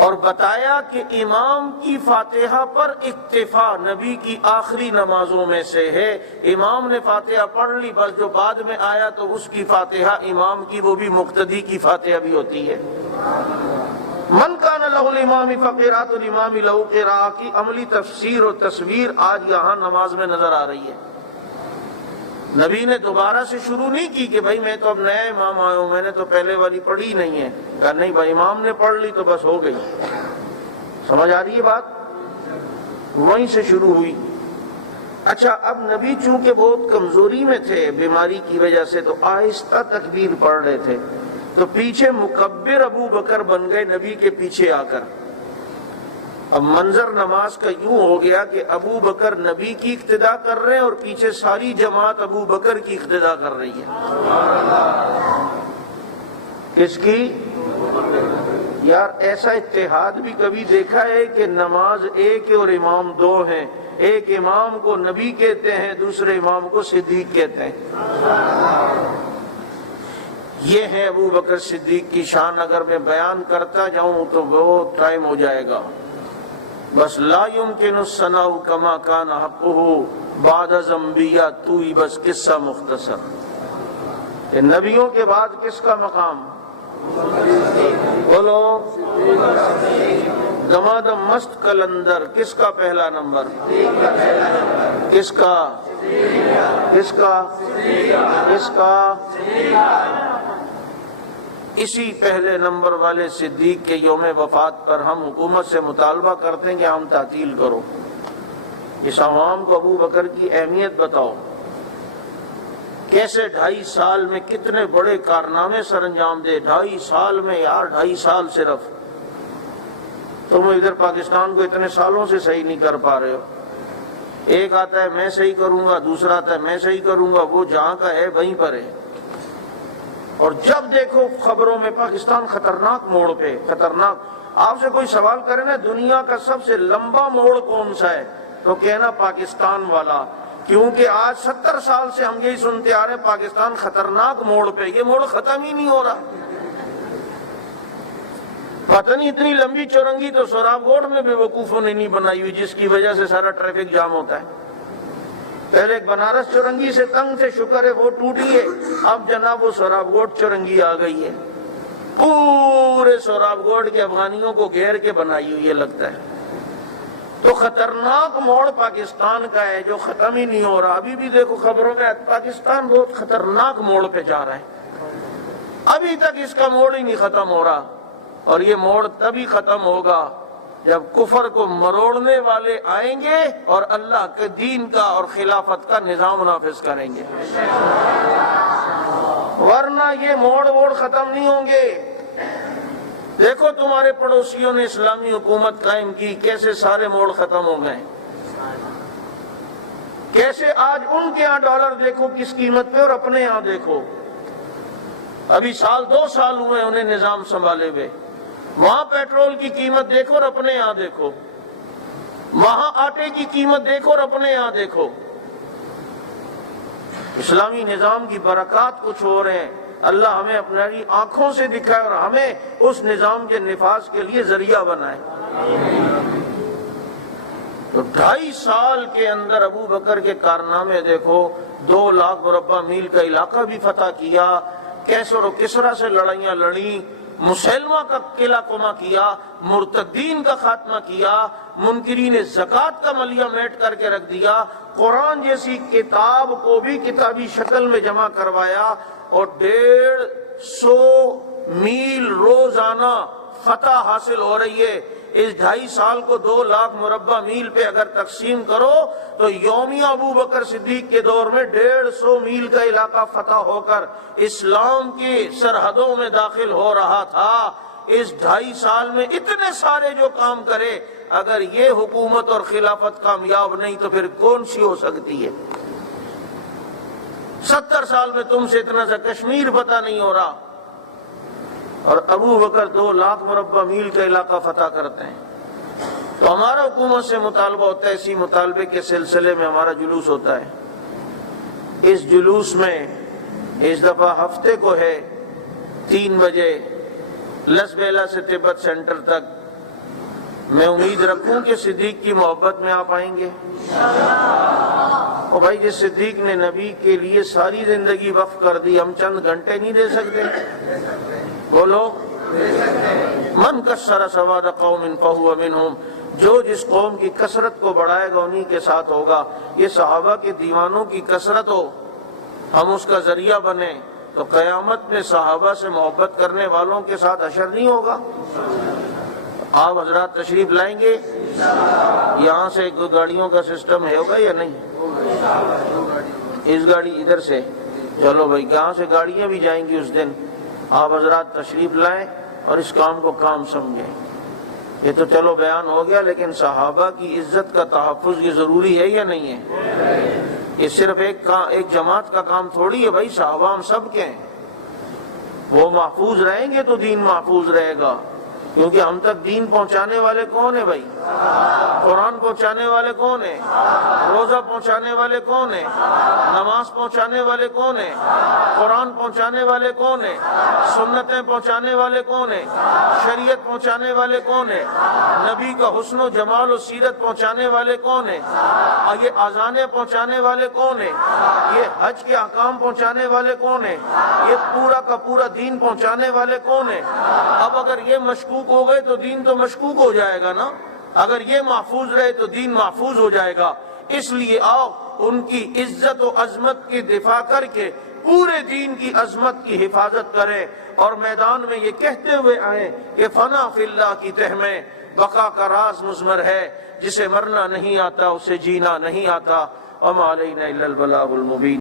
اور بتایا کہ امام کی فاتحہ پر اکتفا نبی کی آخری نمازوں میں سے ہے۔ امام نے فاتحہ پڑھ لی، بس جو بعد میں آیا تو اس کی فاتحہ امام کی، وہ بھی مقتدی کی فاتحہ بھی ہوتی ہے۔ من کان لہ الامام فقراۃ الامام لہ قراءۃ کی عملی تفسیر و تصویر آج یہاں نماز میں نظر آ رہی ہے۔ نبی نے دوبارہ سے شروع نہیں کی کہ بھائی میں تو اب نیا امام آیا ہوں، میں نے تو پہلے والی پڑھی نہیں ہے، کہا نہیں بھائی امام نے پڑھ لی تو بس ہو گئی۔ سمجھ آ رہی ہے بات؟ وہیں سے شروع ہوئی۔ اچھا، اب نبی چونکہ بہت کمزوری میں تھے بیماری کی وجہ سے، تو آہستہ تکبیر پڑھ رہے تھے، تو پیچھے مکبر ابو بکر بن گئے نبی کے پیچھے آ کر۔ اب منظر نماز کا یوں ہو گیا کہ ابو بکر نبی کی اقتدا کر رہے ہیں، اور پیچھے ساری جماعت ابو بکر کی اقتدا کر رہی ہے۔ کس کی؟ یار ایسا اتحاد بھی کبھی دیکھا ہے کہ نماز ایک اور امام دو ہیں، ایک امام کو نبی کہتے ہیں، دوسرے امام کو صدیق کہتے ہیں۔ یہ ہے ابو بکر صدیق کی شان، اگر میں بیان کرتا جاؤں تو بہت ٹائم ہو جائے گا۔ بس لا يمكن الثناء كما كان حقه بعد انبیاء، تو ہی بس قصہ مختصر کہ نبیوں کے بعد کس کا مقام؟ بولو۔ دمادم مست کلندر کس کا پہلا نمبر؟ کس کا؟ کس کا؟ کس کا؟ اسی پہلے نمبر والے صدیق کے یوم وفات پر ہم حکومت سے مطالبہ کرتے ہیں کہ ہم تعطیل کرو۔ اس عوام کو ابو بکر کی اہمیت بتاؤ، کیسے 2.5 سال میں کتنے بڑے کارنامے سر انجام دے۔ 2.5 سال میں یار، 2.5 سال صرف، تم ادھر پاکستان کو اتنے سالوں سے صحیح نہیں کر پا رہے ہو۔ ایک آتا ہے میں صحیح کروں گا، دوسرا آتا ہے میں صحیح کروں گا، وہ جہاں کا ہے وہیں پر ہے۔ اور جب دیکھو خبروں میں پاکستان خطرناک موڑ پہ، خطرناک۔ آپ سے کوئی سوال کرے نا دنیا کا سب سے لمبا موڑ کون سا ہے، تو کہنا پاکستان والا، کیونکہ آج 70 سال سے ہم یہی سنتے آ رہے ہیں پاکستان خطرناک موڑ پہ، یہ موڑ ختم ہی نہیں ہو رہا۔ پتہ نہیں اتنی لمبی چورنگی تو سوراب گوڑ میں بے وقوفوں نے نہیں بنائی ہوئی، جس کی وجہ سے سارا ٹریفک جام ہوتا ہے۔ پہلے ایک بنارس چورنگی سے تنگ سے، شکر ہے وہ ٹوٹی ہے، اب جناب وہ سوراب گوڑ چورنگی آ گئی ہے، پورے سوراب گوڑ کے افغانیوں کو گھیر کے بنائی ہوئی ہے لگتا ہے۔ تو خطرناک موڑ پاکستان کا ہے جو ختم ہی نہیں ہو رہا. ابھی بھی دیکھو خبروں میں پاکستان بہت خطرناک موڑ پہ جا رہا ہے. ابھی تک اس کا موڑ ہی نہیں ختم ہو رہا, اور یہ موڑ تبھی ختم ہوگا جب کفر کو مروڑنے والے آئیں گے اور اللہ کے دین کا اور خلافت کا نظام نافذ کریں گے, ورنہ یہ موڑ ختم نہیں ہوں گے. دیکھو تمہارے پڑوسیوں نے اسلامی حکومت قائم کی, کیسے سارے موڑ ختم ہو گئے. کیسے آج ان کے ہاں ڈالر دیکھو کس قیمت پہ, اور اپنے ہاں دیکھو ابھی دو سال ہوئے انہیں نظام سنبھالے ہوئے. وہاں پیٹرول کی قیمت دیکھو اور اپنے ہاں دیکھو, وہاں آٹے کی قیمت دیکھو اور اپنے یہاں دیکھو. اسلامی نظام کی برکات کچھ ہو رہے ہیں. اللہ ہمیں اپنی آنکھوں سے دکھائے اور ہمیں اس نظام کے نفاذ کے لیے ذریعہ بنائے. تو 2.5 سال کے اندر ابو بکر کے کارنامے دیکھو. 2 لاکھ مربع میل کا علاقہ بھی فتح کیا, کیسر و کسرا سے لڑائیاں لڑیں, مسلمہ کا قلعہ قمع کیا, مرتدین کا خاتمہ کیا, منکرین زکوٰۃ کا ملیہ میٹ کر کے رکھ دیا, قرآن جیسی کتاب کو بھی کتابی شکل میں جمع کروایا, اور 150 میل روزانہ فتح حاصل ہو رہی ہے. اس 2.5 سال کو 2 لاکھ مربع میل پہ اگر تقسیم کرو تو یومیہ ابو بکر صدیق کے دور میں 150 میل کا علاقہ فتح ہو کر اسلام کی سرحدوں میں داخل ہو رہا تھا. اس 2.5 سال میں اتنے سارے جو کام کرے, اگر یہ حکومت اور خلافت کامیاب نہیں تو پھر کون سی ہو سکتی ہے. 70 سال میں تم سے اتنا سا کشمیر پتہ نہیں ہو رہا, اور ابو بکر 2 لاکھ مربع میل کا علاقہ فتح کرتے ہیں. تو ہمارا حکومت سے مطالبہ ہوتا ہے, اسی مطالبے کے سلسلے میں ہمارا جلوس ہوتا ہے. اس جلوس میں اس دفعہ ہفتے کو ہے 3 بجے لس بیلا سے تبت سینٹر تک. میں امید رکھوں کہ صدیق کی محبت میں آپ آئیں گے. اور بھائی جس صدیق نے نبی کے لیے ساری زندگی وقف کر دی, ہم چند گھنٹے نہیں دے سکتے؟ بولو, من کسر سواد قوم فہو منہم, جو جس قوم کی کثرت کو بڑھائے گا انہی کے ساتھ ہوگا. یہ صحابہ کے دیوانوں کی کثرت ہو, ہم اس کا ذریعہ بنے, تو قیامت میں صحابہ سے محبت کرنے والوں کے ساتھ حشر نہیں ہوگا. آپ حضرات تشریف لائیں گے؟ یہاں سے گاڑیوں کا سسٹم ہے ہوگا یا نہیں؟ اس گاڑی ادھر سے, چلو بھائی یہاں سے گاڑیاں بھی جائیں گی اس دن. آپ حضرات تشریف لائیں اور اس کام کو کام سمجھیں. یہ تو چلو بیان ہو گیا, لیکن صحابہ کی عزت کا تحفظ یہ ضروری ہے یا نہیں ہے؟ یہ صرف ایک جماعت کا کام تھوڑی ہے بھائی, صحابہ ہم سب کے ہیں. وہ محفوظ رہیں گے تو دین محفوظ رہے گا, کیونکہ ہم تک دین پہنچانے والے کون ہیں بھائی؟ قرآن پہنچانے والے کون ہیں؟ روزہ پہنچانے والے کون ہیں؟ نماز پہنچانے والے کون ہیں؟ قرآن پہنچانے والے کون ہیں؟ سنتیں پہنچانے والے کون ہیں؟ شریعت پہنچانے والے کون ہیں؟ نبی کا حسن و جمال و سیرت پہنچانے والے کون ہیں؟ یہ اذانیں پہنچانے والے کون ہیں؟ یہ حج کے احکام پہنچانے والے کون ہیں؟ یہ پورا کا پورا دین پہنچانے والے کون ہیں؟ اب اگر یہ مشکوک ہو گئے تو دین تو مشکوک ہو جائے گا نا. اگر یہ محفوظ رہے تو دین محفوظ ہو جائے گا. اس لیے آؤ ان کی عزت و عظمت کی دفاع کر کے پورے دین کی عظمت کی حفاظت کریں, اور میدان میں یہ کہتے ہوئے آئیں کہ فنا فی اللہ کی تہ میں بقا کا راز مضمر ہے, جسے مرنا نہیں آتا اسے جینا نہیں آتا. وما علینا الا البلاغ المبین.